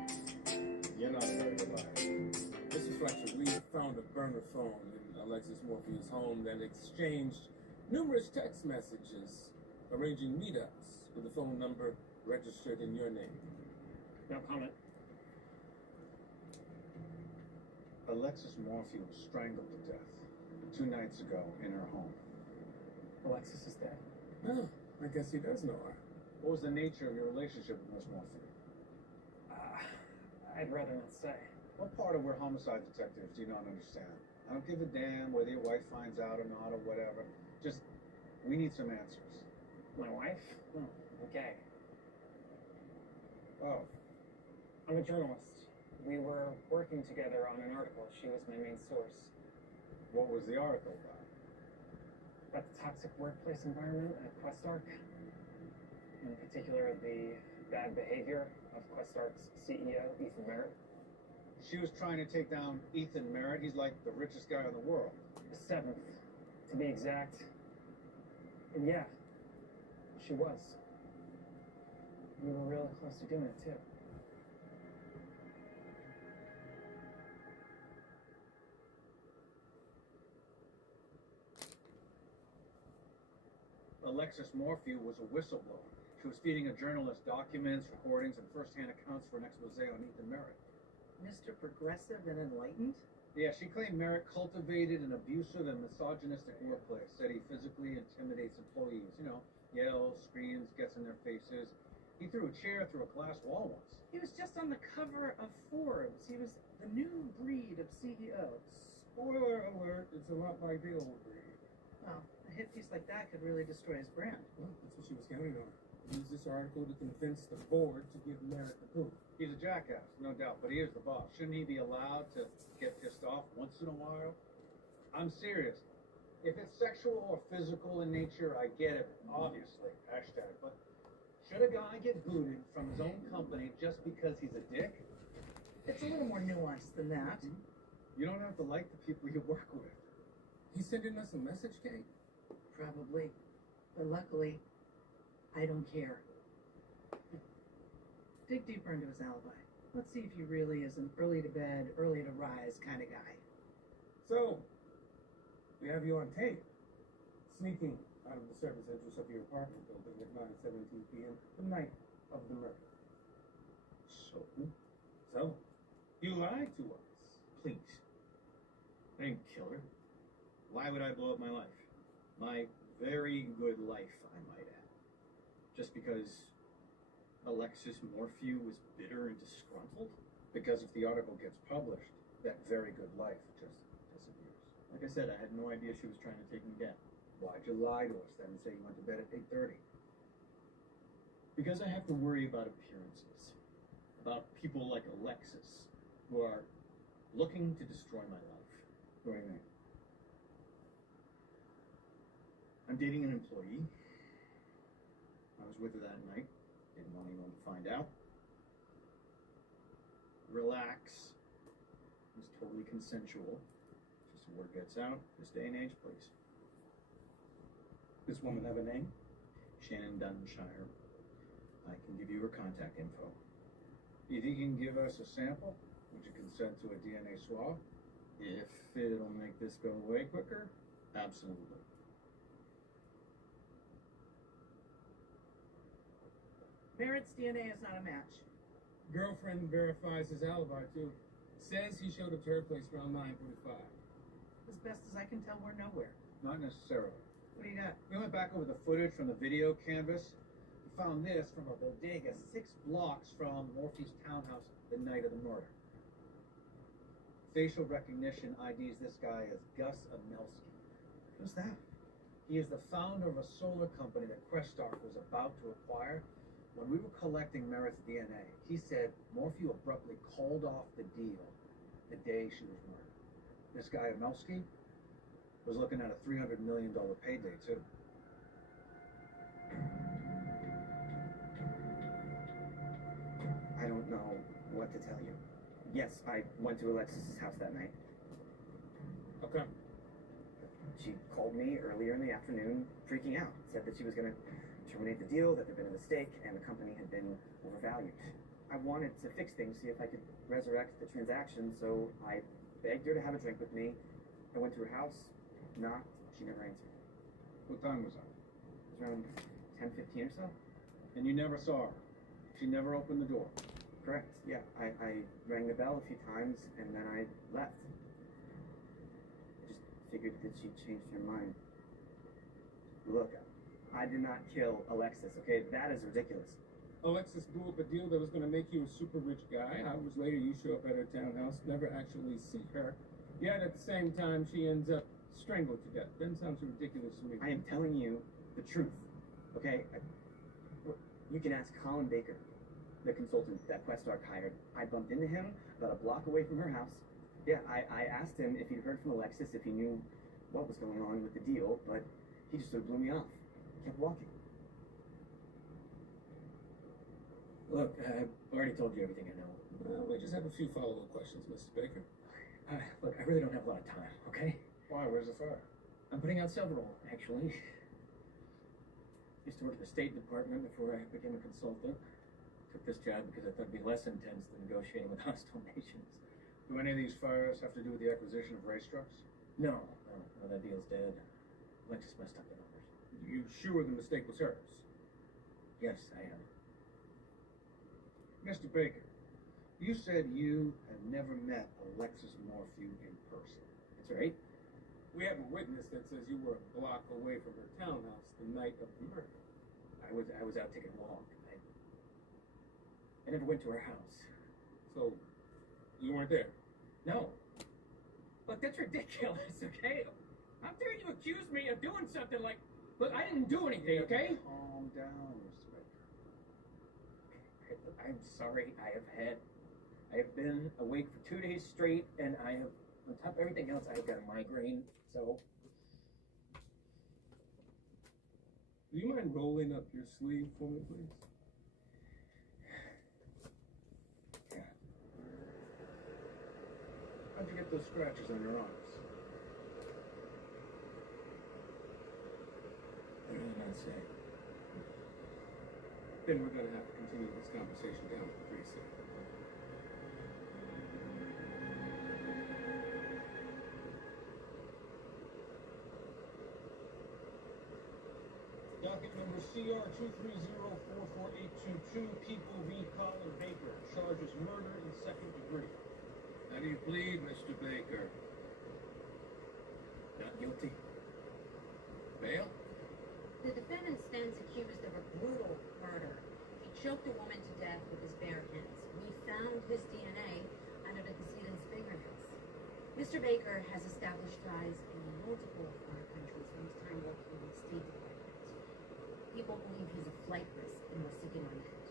you're not a very good liar. Mr. Fletcher, we found a burner phone in Alexis Morphew's home that exchanged numerous text messages arranging meetups with a phone number registered in your name. No comment. Alexis Morphew was strangled to death 2 nights ago in her home. Alexis is dead. Oh, I guess he does know her. What was the nature of your relationship with Miss Morphew? I'd rather not say. What part of we're homicide detectives do you not understand? I don't give a damn whether your wife finds out or not or whatever. Just, we need some answers. My wife? Oh, okay. Oh. I'm a journalist. We were working together on an article. She was my main source. What was the article about? About the toxic workplace environment at QuestArk. In particular, the bad behavior of QuestArk's CEO, Ethan Merritt. She was trying to take down Ethan Merritt. He's like the richest guy in the world. The 7th, to be exact. And yeah, she was. We were really close to doing it, too. Alexis Morphew was a whistleblower. She was feeding a journalist documents, recordings, and first-hand accounts for an expose on Ethan Merritt. Mr. Progressive and Enlightened? Yeah, she claimed Merritt cultivated an abusive and misogynistic workplace, said he physically intimidates employees. You know, yells, screams, gets in their faces. He threw a chair through a glass wall once. He was just on the cover of Forbes. He was the new breed of CEO. Spoiler alert, it's a lot like the old breed. Well, a hit piece like that could really destroy his brand. Well, that's what she was counting on. Use this article to convince the board to give Merritt the boot. He's a jackass, no doubt, but he is the boss. Shouldn't he be allowed to get pissed off once in a while? I'm serious. If it's sexual or physical in nature, I get it, obviously, hashtag, but should a guy get booted from his own company just because he's a dick? It's a little more nuanced than that. You don't have to like the people you work with. He's sending us a message, Kate? Probably. But luckily, I don't care. Dig deeper into his alibi. Let's see if he really is an early to bed, early to rise kind of guy. So, we have you on tape. Sneaking out of the service entrance of your apartment building at 9:17 p.m. the night of the murder. So, you lied to us. Please. I didn't kill her. Why would I blow up my life? My very good life, I might add. Just because Alexis Morphew was bitter and disgruntled? Because if the article gets published, that very good life just disappears. Like I said, I had no idea she was trying to take me down. Why'd you lie to us then and say you went to bed at 8:30? Because I have to worry about appearances. About people like Alexis, who are looking to destroy my life. What do you mean? I'm dating an employee. I was with her that night. Didn't want anyone to find out. Relax. It was totally consensual. Just so word gets out. This day and age, please. This woman have a name? Shannon Dunshire. I can give you her contact info. You think you can give us a sample? Would you consent to a DNA swab? If it'll make this go away quicker, absolutely. Merritt's DNA is not a match. Girlfriend verifies his alibi, too. Says he showed up to her place around 9:45. As best as I can tell, we're nowhere. Not necessarily. What do you got? We went back over the footage from the video canvas. We found this from a bodega 6 blocks from Morphe's townhouse the night of the murder. Facial recognition IDs this guy as Gus Amelski. Who's that? He is the founder of a solar company that Questark was about to acquire. When we were collecting Merritt's DNA, he said Morphew abruptly called off the deal the day she was murdered. This guy Amelski was looking at a $300 million payday, too. I don't know what to tell you. Yes, I went to Alexis's house that night. Okay. She called me earlier in the afternoon, freaking out. Said that she was going to terminate the deal, that there'd been a mistake, and the company had been overvalued. I wanted to fix things, see if I could resurrect the transaction, so I begged her to have a drink with me. I went to her house, knocked, she never answered. What time was that? It was around 10:15 or so. And you never saw her? She never opened the door? Correct, yeah. I rang the bell a few times, and then I left. I just figured that she'd changed her mind. Look, I did not kill Alexis, okay? That is ridiculous. Alexis blew up a deal that was going to make you a super rich guy. Hours later, you show up at her townhouse, never actually see her. Yet at the same time, she ends up strangled to death. That sounds ridiculous to me. I am telling you the truth, okay? You can ask Colin Baker, the consultant that Questark hired. I bumped into him about a block away from her house. Yeah, I asked him if he'd heard from Alexis, if he knew what was going on with the deal, but he just sort of blew me off. Kept walking. Look, I've already told you everything I know. Well, we just have a few follow-up questions, Mr. Baker. Look, I really don't have a lot of time, okay? Why? Where's the fire? I'm putting out several, actually. Used to work at the State Department before I became a consultant. Took this job because I thought it'd be less intense than negotiating with hostile nations. Do any of these fires have to do with the acquisition of race trucks? No, that deal's dead. Alexis messed up the numbers. You sure the mistake was hers? Yes, I am. Mr. Baker, you said you had never met Alexis Morphew in person. That's right. We have a witness that says you were a block away from her townhouse the night of the murder. I was out taking a walk. I never went to her house. So, you weren't there? No. Look, that's ridiculous, okay? How dare you accuse me of doing something like... Look, I didn't do anything, okay? Calm down, Mr. Baker. I'm sorry. I have been awake for 2 days straight, and I have, on top of everything else, I've got a migraine. So, Do you mind rolling up your sleeve for me, please? How'd you get those scratches on your arms? I'd rather not say. Then we're gonna have to continue this conversation down at the precinct. Docket number CR 2304482, People v. Colin Baker, charges murder in second degree. How do you plead, Mr. Baker? not guilty. Bail? The defendant stands accused of a brutal murder. He choked a woman to death with his bare hands. We found his DNA under the decedent's fingernails. Mr. Baker has established ties in multiple foreign countries from his time working in the State Department. People believe he's a flight risk and we're seeking on that.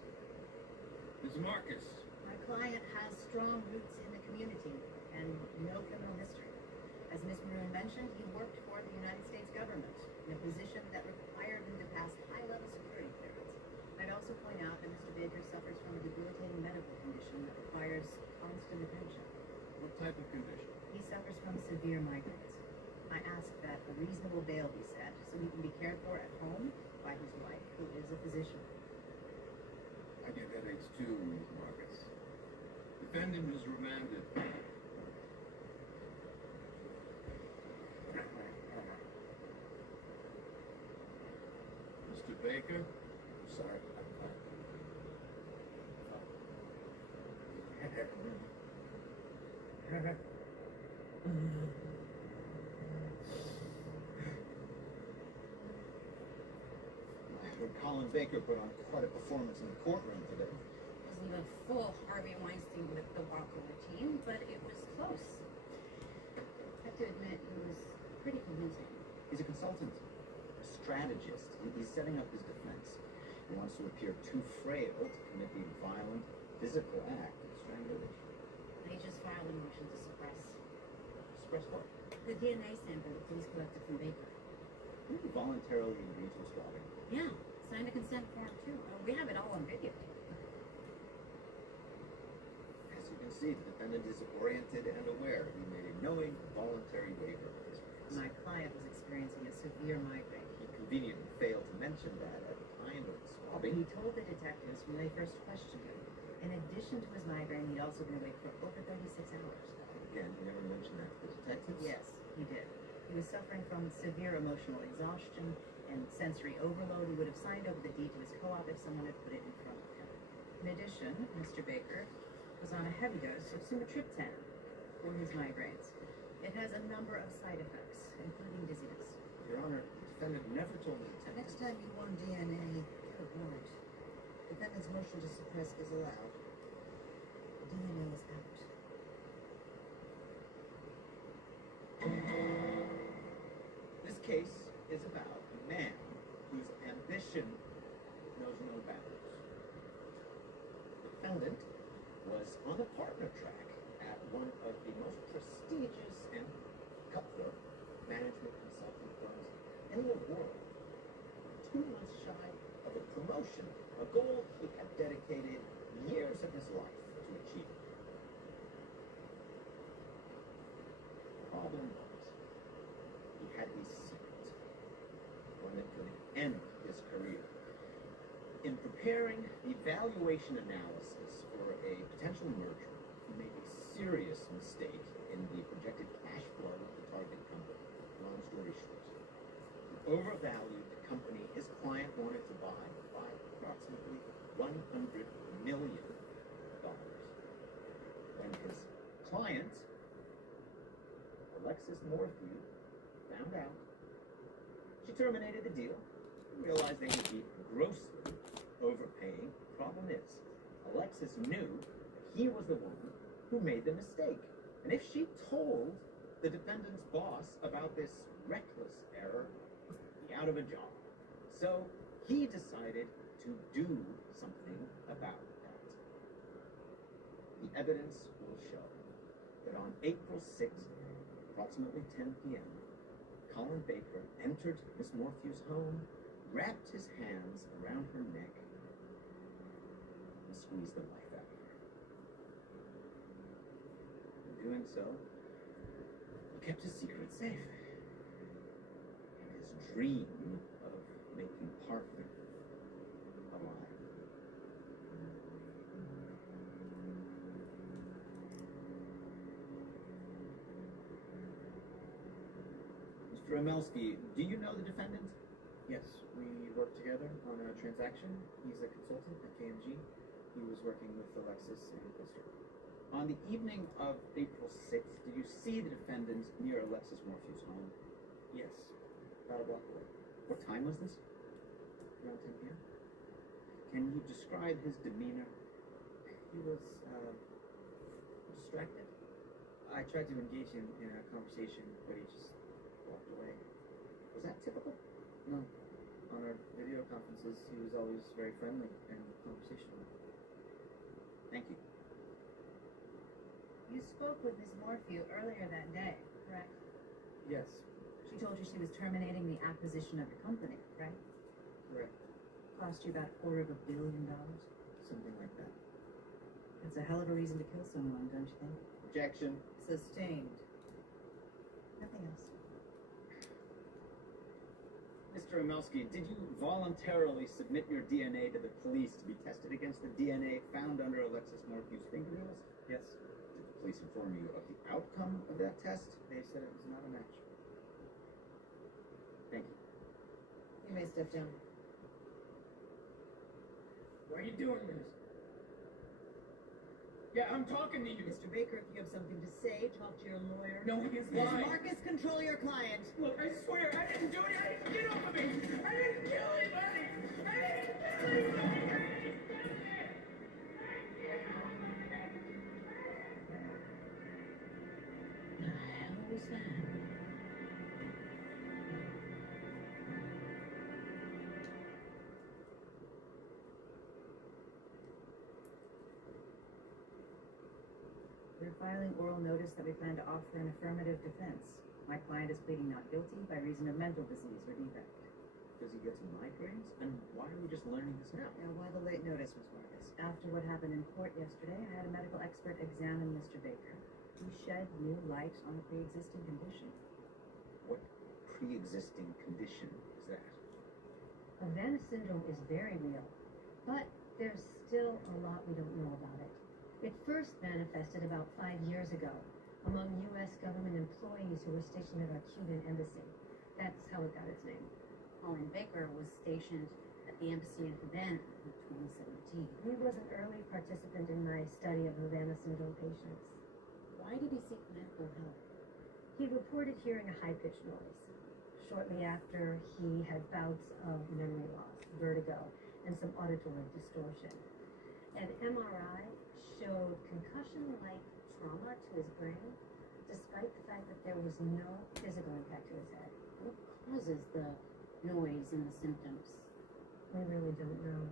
Ms. Marcus. My client has strong roots in the community and no criminal history. As Ms. Maroon mentioned, he worked for the United States government in a position that required him to pass high-level security clearance. I'd also point out that Mr. Baker suffers from a debilitating medical condition that requires constant attention. What type of condition? He suffers from severe migraines. I ask that a reasonable bail be set so he can be cared for at home by his wife, who is a physician. I get headaches too, Ms. Marcus. Defendant is remanded. Mr. Baker? I'm sorry. I heard Colin Baker put on quite a performance in the courtroom today. Wasn't a full Harvey Weinstein with the Walker routine, but it was close. I have to admit, he was pretty convincing. He's a consultant, a strategist. He's setting up his defense. He wants to appear too frail to commit the violent, physical act of strangulation. They just filed a motion to suppress. Suppress what? The DNA sample the police collected from Baker. He voluntarily agreed to a swabbing. Yeah, signed a consent form too. We have it all on video. As you can see, the defendant is oriented and aware. He made a knowing, voluntary waiver of his rights. My client was experiencing a severe migraine. He conveniently failed to mention that at the time of the swabbing. He told the detectives when they first questioned him, in addition to his migraine, he'd also been awake for over 36 hours. Again, he never mentioned that to the detectives. Yes, he did. He was suffering from severe emotional exhaustion and sensory overload. He would have signed over the deed to his co-op if someone had put it in front of him. In addition, Mr. Baker was on a heavy dose of sumatriptan for his migraines. It has a number of side effects, including dizziness. Your Honor, the defendant never told the detectives. Next time you want DNA, get a warrant. Defendant's motion to suppress is allowed. DNA is out. This case is about a man whose ambition knows no bounds. The defendant was on the partner track at one of the most prestigious and cutthroat management consulting firms in the world. 2 months shy of a promotion, a goal he had dedicated years of his life to achieve. The problem was, he had a secret, one that could end his career. In preparing the valuation analysis for a potential merger, he made a serious mistake in the projected cash flow of the target company. Long story short, he overvalued the company his client wanted to buy by approximately $100 million. When his client, Alexis Morphew, found out, she terminated the deal, realized they would be grossly overpaying. Problem is, Alexis knew that he was the one who made the mistake. And if she told the defendant's boss about this reckless error, he'd be out of a job. So he decided to do something about that. The evidence will show that on April 6th, approximately 10 p.m., Colin Baker entered Miss Morphew's home, wrapped his hands around her neck, and squeezed the life out of her. In doing so, he kept his secret safe. And his dream of making Parker alive. Mr. Omelsky, do you know the defendant? Yes, we worked together on a transaction. He's a consultant at KMG. He was working with Alexis and Blister. On the evening of April 6th, did you see the defendant near Alexis Morphew's home? Yes, about a block away. What time was this? Around 10 p.m. Can you describe his demeanor? He was distracted. I tried to engage him in a conversation, but he just walked away. Was that typical? No. On our video conferences, he was always very friendly and conversational. Thank you. You spoke with Miss Morphew earlier that day, correct? Yes, She told you she was terminating the acquisition of the company, right? correct. Cost you about $250 million. Something like that. That's a hell of a reason to kill someone, don't you think? Objection. Sustained. Nothing else. Mr. Omelsky, did you voluntarily submit your DNA to the police to be tested against the DNA found under Alexis Morphew's fingernails? Yes, Did the police inform you of the outcome of that test? they said it was not a match. Thank you. You may step down. Why are you doing this? Yeah, I'm talking to you. Mr. Baker, if you have something to say, talk to your lawyer. No, he is Ms. lying. Marcus, control your client. Look, I swear, I didn't do anything. Get off of me. I didn't kill anybody. I didn't kill anybody. The hell was that? We're filing oral notice that we plan to offer an affirmative defense. My client is pleading not guilty by reason of mental disease or defect. Does he get some migraines? And why are we just learning this now? Now, why the late notice, Ms. Marcus? After what happened in court yesterday, I had a medical expert examine Mr. Baker. He shed new light on a pre-existing condition. What pre-existing condition is that? Havana syndrome is very real, but there's still a lot we don't know about it. It first manifested about 5 years ago among U.S. government employees who were stationed at our Cuban embassy. That's how it got its name. Colin Baker was stationed at the embassy in Havana in 2017. He was an early participant in my study of Havana syndrome patients. Why did he seek medical help? He reported hearing a high-pitched noise. Shortly after, he had bouts of memory loss, vertigo, and some auditory distortion. An MRI showed concussion-like trauma to his brain, despite the fact that there was no physical impact to his head. What causes the noise and the symptoms? We really don't know.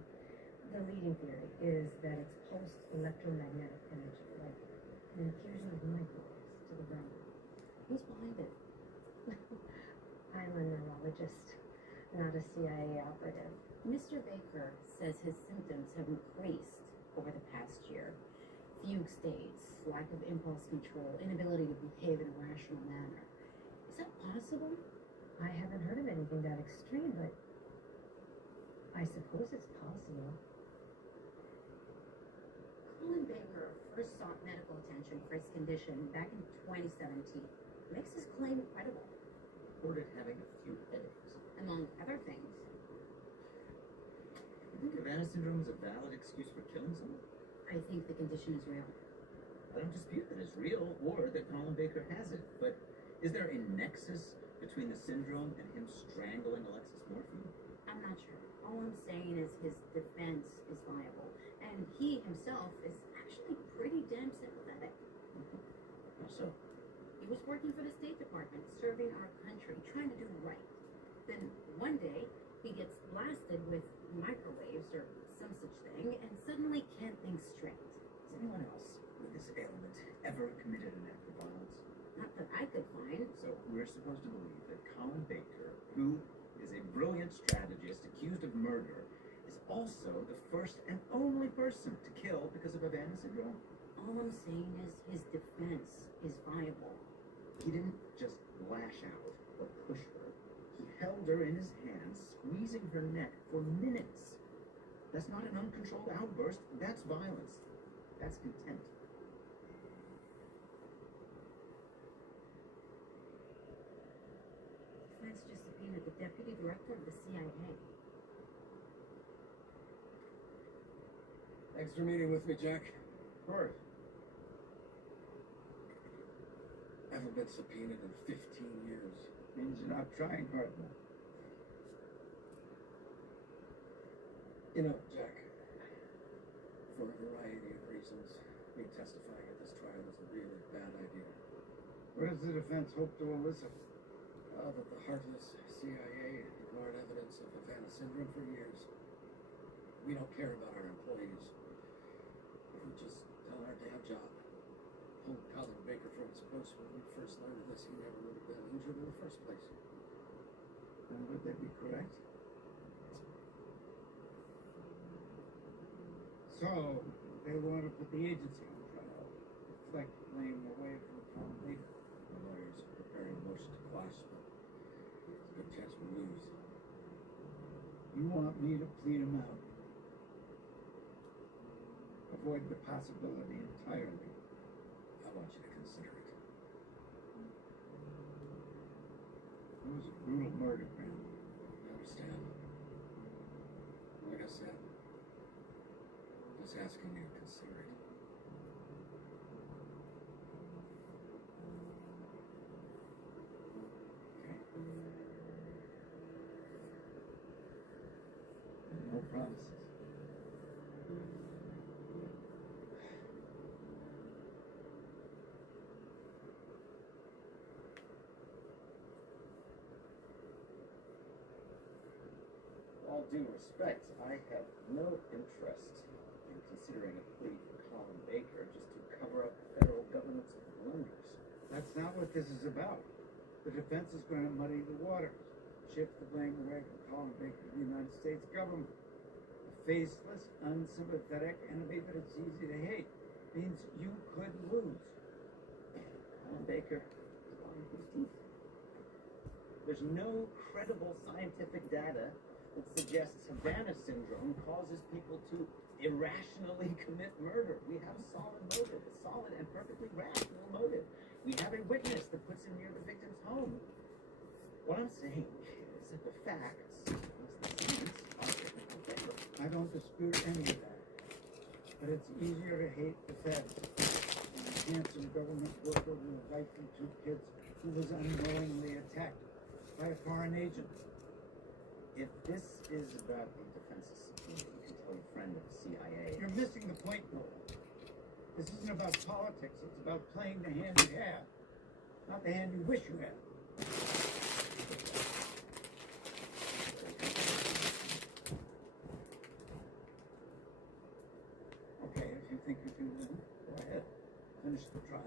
The leading theory is that it's pulsed electromagnetic energy, like an infusion of microwaves to the brain. Who's behind it? I'm a neurologist, not a CIA operative. Mr. Baker says his symptoms have increased over the past year. Fugue states, lack of impulse control, inability to behave in a rational manner. Is that possible? I haven't heard of anything that extreme, but I suppose it's possible. Colin Baker first sought medical attention for his condition back in 2017. Makes his claim credible. Reported having a few headaches. Among other things. You think Havana syndrome is a valid excuse for killing someone? I think the condition is real. I don't dispute that it's real or that Colin Baker has it, but is there a nexus between the syndrome and him strangling Alexis Morphew? I'm not sure. All I'm saying is his defense is viable, and he himself is actually pretty damn sympathetic. How so? He was working for the State Department, serving our country, trying to do right. Then one day, he gets blasted with microwaves or some such thing, and suddenly can't think straight. Is anyone else with this ailment ever committed an act of violence? Not that I could find. So we're supposed to believe that Colin Baker, who is a brilliant strategist accused of murder, is also the first and only person to kill because of Havana syndrome? All I'm saying is his defense is viable. He didn't just lash out or push her. He held her in his hands, squeezing her neck for minutes. That's not an uncontrolled outburst. That's violence. That's contempt. Defense just subpoenaed the deputy director of the CIA. Thanks for meeting with me, Jack. Of course. I haven't been subpoenaed in 15 years. Means you're not trying hard enough. You know, Jack, for a variety of reasons, me testifying at this trial is a really bad idea. What does the defense hope to elicit? That the heartless CIA ignored evidence of Havana syndrome for years. We don't care about our employees. If we just done our damn job. Pulled Colin Baker from his post when we first learned of this, he never would have been injured in the first place. And would they be correct? So, they want to put the agency on trial. Deflect blame away from Colin Baker. The lawyers are preparing a motion to quash, but there's a good chance we'll lose. You want me to plead him out? Avoid the possibility entirely. I want you to consider it. It was a brutal murder, Graham. I understand. Like I said, I'm just asking you to consider it. No promises. All due respect, I have no interest in considering a plea for Colin Baker just to cover up the federal government's blunders. That's not what this is about. The defense is going to muddy the waters, shift the blame away from Colin Baker to the United States government. A faceless, unsympathetic enemy that it's easy to hate means you could lose. Colin Baker is lying through his teeth. There's no credible scientific data that suggests Havana syndrome causes people to irrationally commit murder. We have a solid motive, a solid and perfectly rational motive. We have a witness that puts him near the victim's home. What I'm saying is that the facts, the science, are in our favor. I don't dispute any of that. But it's easier to hate the feds than a handsome government worker with a wife and 2 kids who was unknowingly attacked by a foreign agent. If this is about the defense's subpoena, you can tell your friend at the CIA. You're missing the point, Noel. This isn't about politics. It's about playing the hand you have, not the hand you wish you had. Okay, if you think you can win, go ahead. Finish the trial.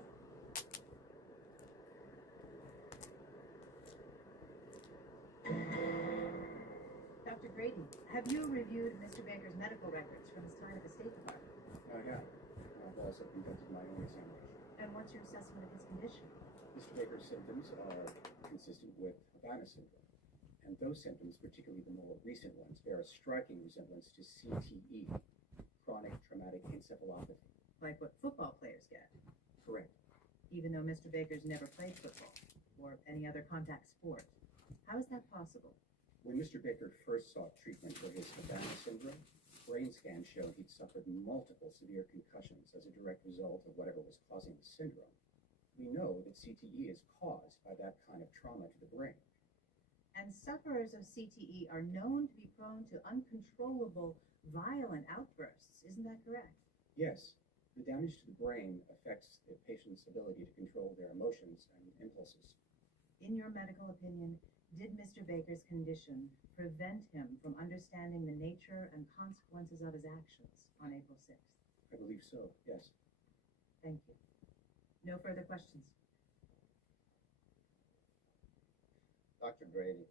Dr. Grady, have you reviewed Mr. Baker's medical records from his time at the State Department? Yeah. I've also conducted my own examination. And what's your assessment of his condition? Mr. Baker's symptoms are consistent with Havana syndrome. And those symptoms, particularly the more recent ones, bear a striking resemblance to CTE, chronic traumatic encephalopathy. Like what football players get? Correct. Even though Mr. Baker's never played football or any other contact sport. How is that possible? When Mr. Baker first sought treatment for his Havana syndrome, brain scans showed he'd suffered multiple severe concussions as a direct result of whatever was causing the syndrome. We know that CTE is caused by that kind of trauma to the brain. And sufferers of CTE are known to be prone to uncontrollable, violent outbursts. Isn't that correct? Yes, the damage to the brain affects the patient's ability to control their emotions and impulses. In your medical opinion, did Mr. Baker's condition prevent him from understanding the nature and consequences of his actions on April 6th? I believe so, yes. Thank you. No further questions. Dr. Brady,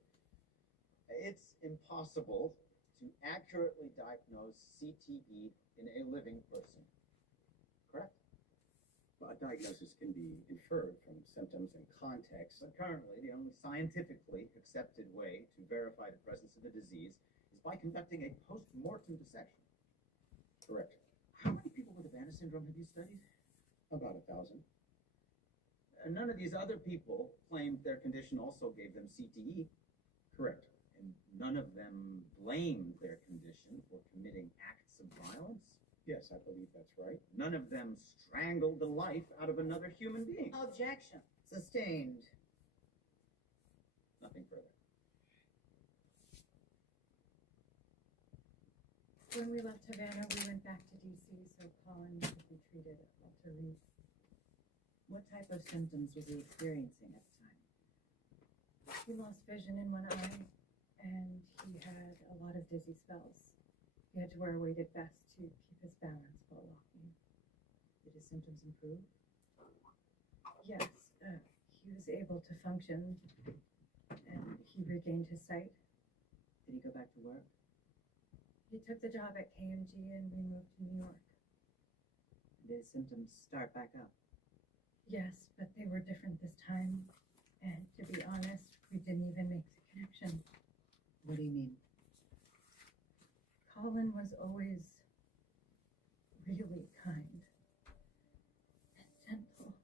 it's impossible to accurately diagnose CTE in a living person, correct? Well, a diagnosis can be inferred from symptoms and context. But currently, the only scientifically accepted way to verify the presence of the disease is by conducting a post-mortem dissection. Correct. How many people with Havana syndrome have you studied? About 1,000. None of these other people claimed their condition also gave them CTE. Correct. And none of them blamed their condition for committing acts of violence. Yes, I believe that's right. None of them strangled the life out of another human being. Objection. Sustained. Nothing further. When we left Havana, we went back to D.C. so Colin could be treated at Walter Reed. What type of symptoms was he experiencing at the time? He lost vision in one eye, and he had a lot of dizzy spells. He had to wear a weighted vest to keep his balance while walking. Did his symptoms improve? Yes, he was able to function, and he regained his sight. Did he go back to work? He took the job at KMG, and we moved to New York. Did his symptoms start back up? Yes, but they were different this time, and to be honest, we didn't even make the connection. What do you mean? Colin was always really kind and gentle.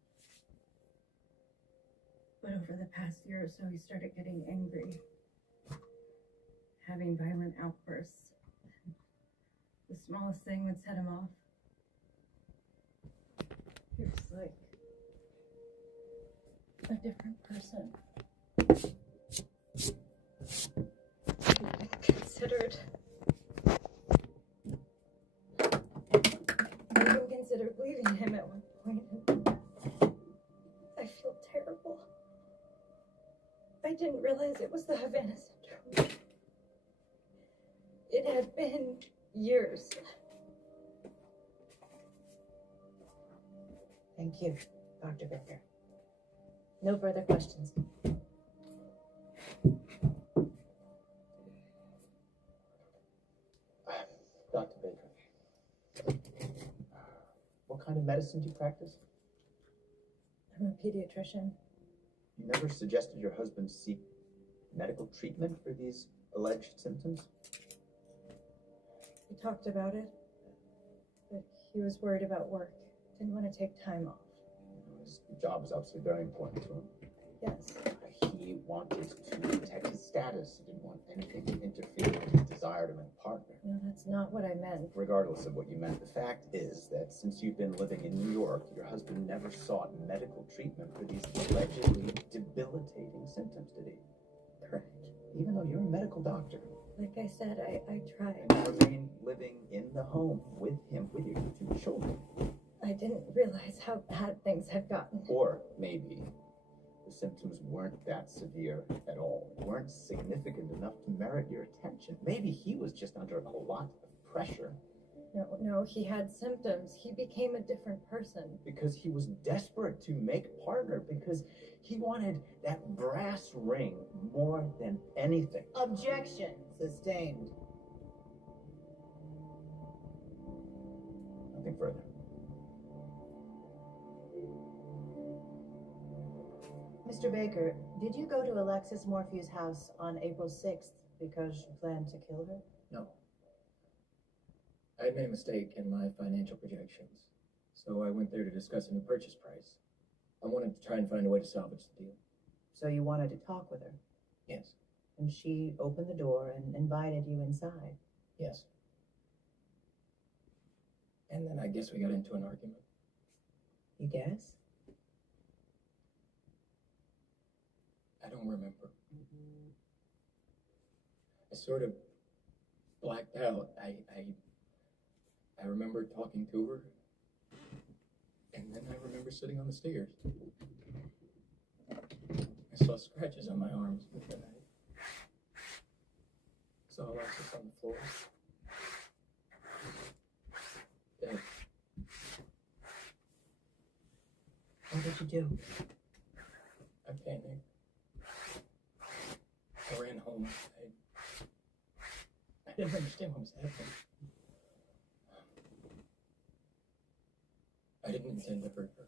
But over the past year or so, he started getting angry, having violent outbursts. The smallest thing would set him off. He was like a different person. I considered leaving him at one point. I feel terrible. I didn't realize it was the Havana syndrome. It had been years. Thank you, Dr. Baker. No further questions. Dr. Baker, what kind of medicine do you practice? I'm a pediatrician. You never suggested your husband seek medical treatment for these alleged symptoms? We talked about it, but he was worried about work. Didn't want to take time off. His job is obviously very important to him. Yes. He wanted to protect his status. He didn't want anything to interfere with his desire to be a partner. No, that's not what I meant. Regardless of what you meant, the fact is that since you've been living in New York, your husband never sought medical treatment for these allegedly debilitating symptoms, did he? Correct. Even though you're a medical doctor. Like I said, I tried. And you remain living in the home with him, with your two children. I didn't realize how bad things had gotten. Or maybe the symptoms weren't that severe at all, weren't significant enough to merit your attention. Maybe he was just under a lot of pressure. No, he had symptoms. He became a different person. Because he was desperate to make partner, because he wanted that brass ring more than anything. Objection. Sustained. Nothing further. Mr. Baker, did you go to Alexis Morphew's house on April 6th because you planned to kill her? No. I had made a mistake in my financial projections, so I went there to discuss a new purchase price. I wanted to try and find a way to salvage the deal. So you wanted to talk with her? Yes. And she opened the door and invited you inside? Yes. And then I guess we got into an argument. You guess? I don't remember. I sort of blacked out. I remember talking to her, and then I remember sitting on the stairs. I saw scratches on my arms, but then I saw Alexis on the floor. Dead. What did you do? I panicked. I ran home. I didn't understand what was happening. I didn't intend to hurt her.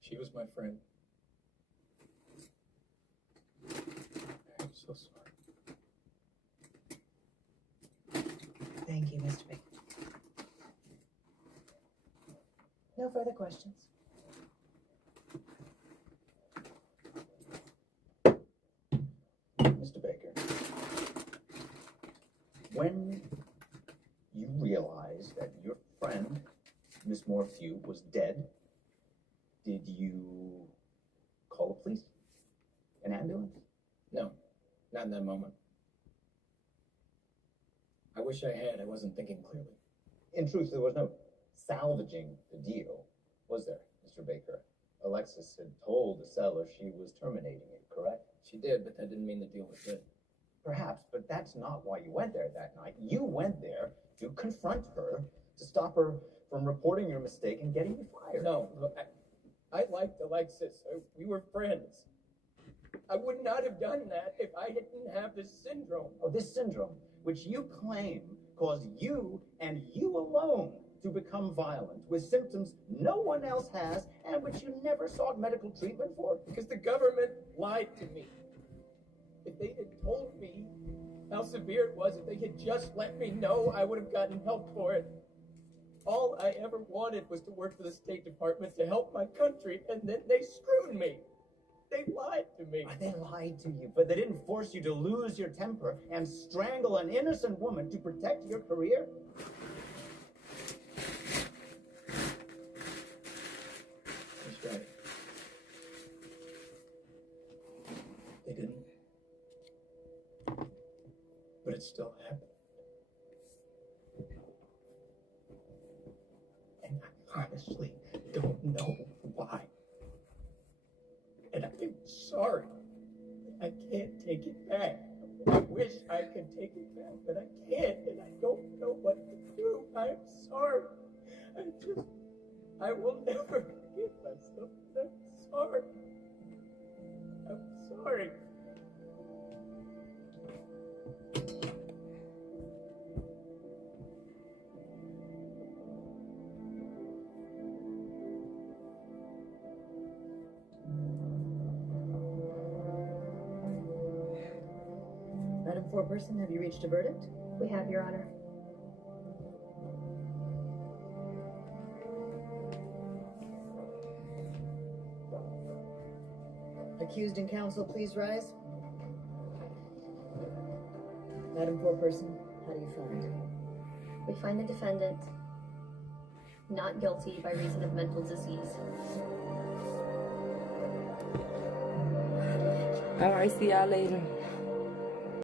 She was my friend. I'm so sorry. Thank you, Mr. Baker. No further questions. Mr. Baker, when you realized that your friend, Miss Morphew, was dead, did you call the police? An ambulance? No, not in that moment. I wish I had. I wasn't thinking clearly. In truth, there was no salvaging the deal, was there, Mr. Baker? Alexis had told the seller she was terminating it, correct? She did, but that didn't mean the deal was good. Perhaps, but that's not why you went there that night. You went there to confront her, to stop her from reporting your mistake and getting you fired. No, look, I liked Alexis. We were friends. I would not have done that if I didn't have this syndrome. Oh, this syndrome, which you claim caused you and you alone to become violent, with symptoms no one else has and which you never sought medical treatment for? Because the government lied to me. If they had told me how severe it was, if they had just let me know, I would have gotten help for it. All I ever wanted was to work for the State Department to help my country, and then they screwed me. They lied to me. They lied to you, but they didn't force you to lose your temper and strangle an innocent woman to protect your career? That's right. They didn't. But it still happened. And I honestly don't know why. And I'm sorry. I can't take it back. I wish I could take it back, but I can't, and I don't know what to do. I'm sorry. I will never forgive myself. I'm sorry. I'm sorry. Madam Foreperson, have you reached a verdict? We have, Your Honor. Accused and counsel, please rise. Madam Foreperson, how do you find? We find the defendant not guilty by reason of mental disease. All right, see y'all later.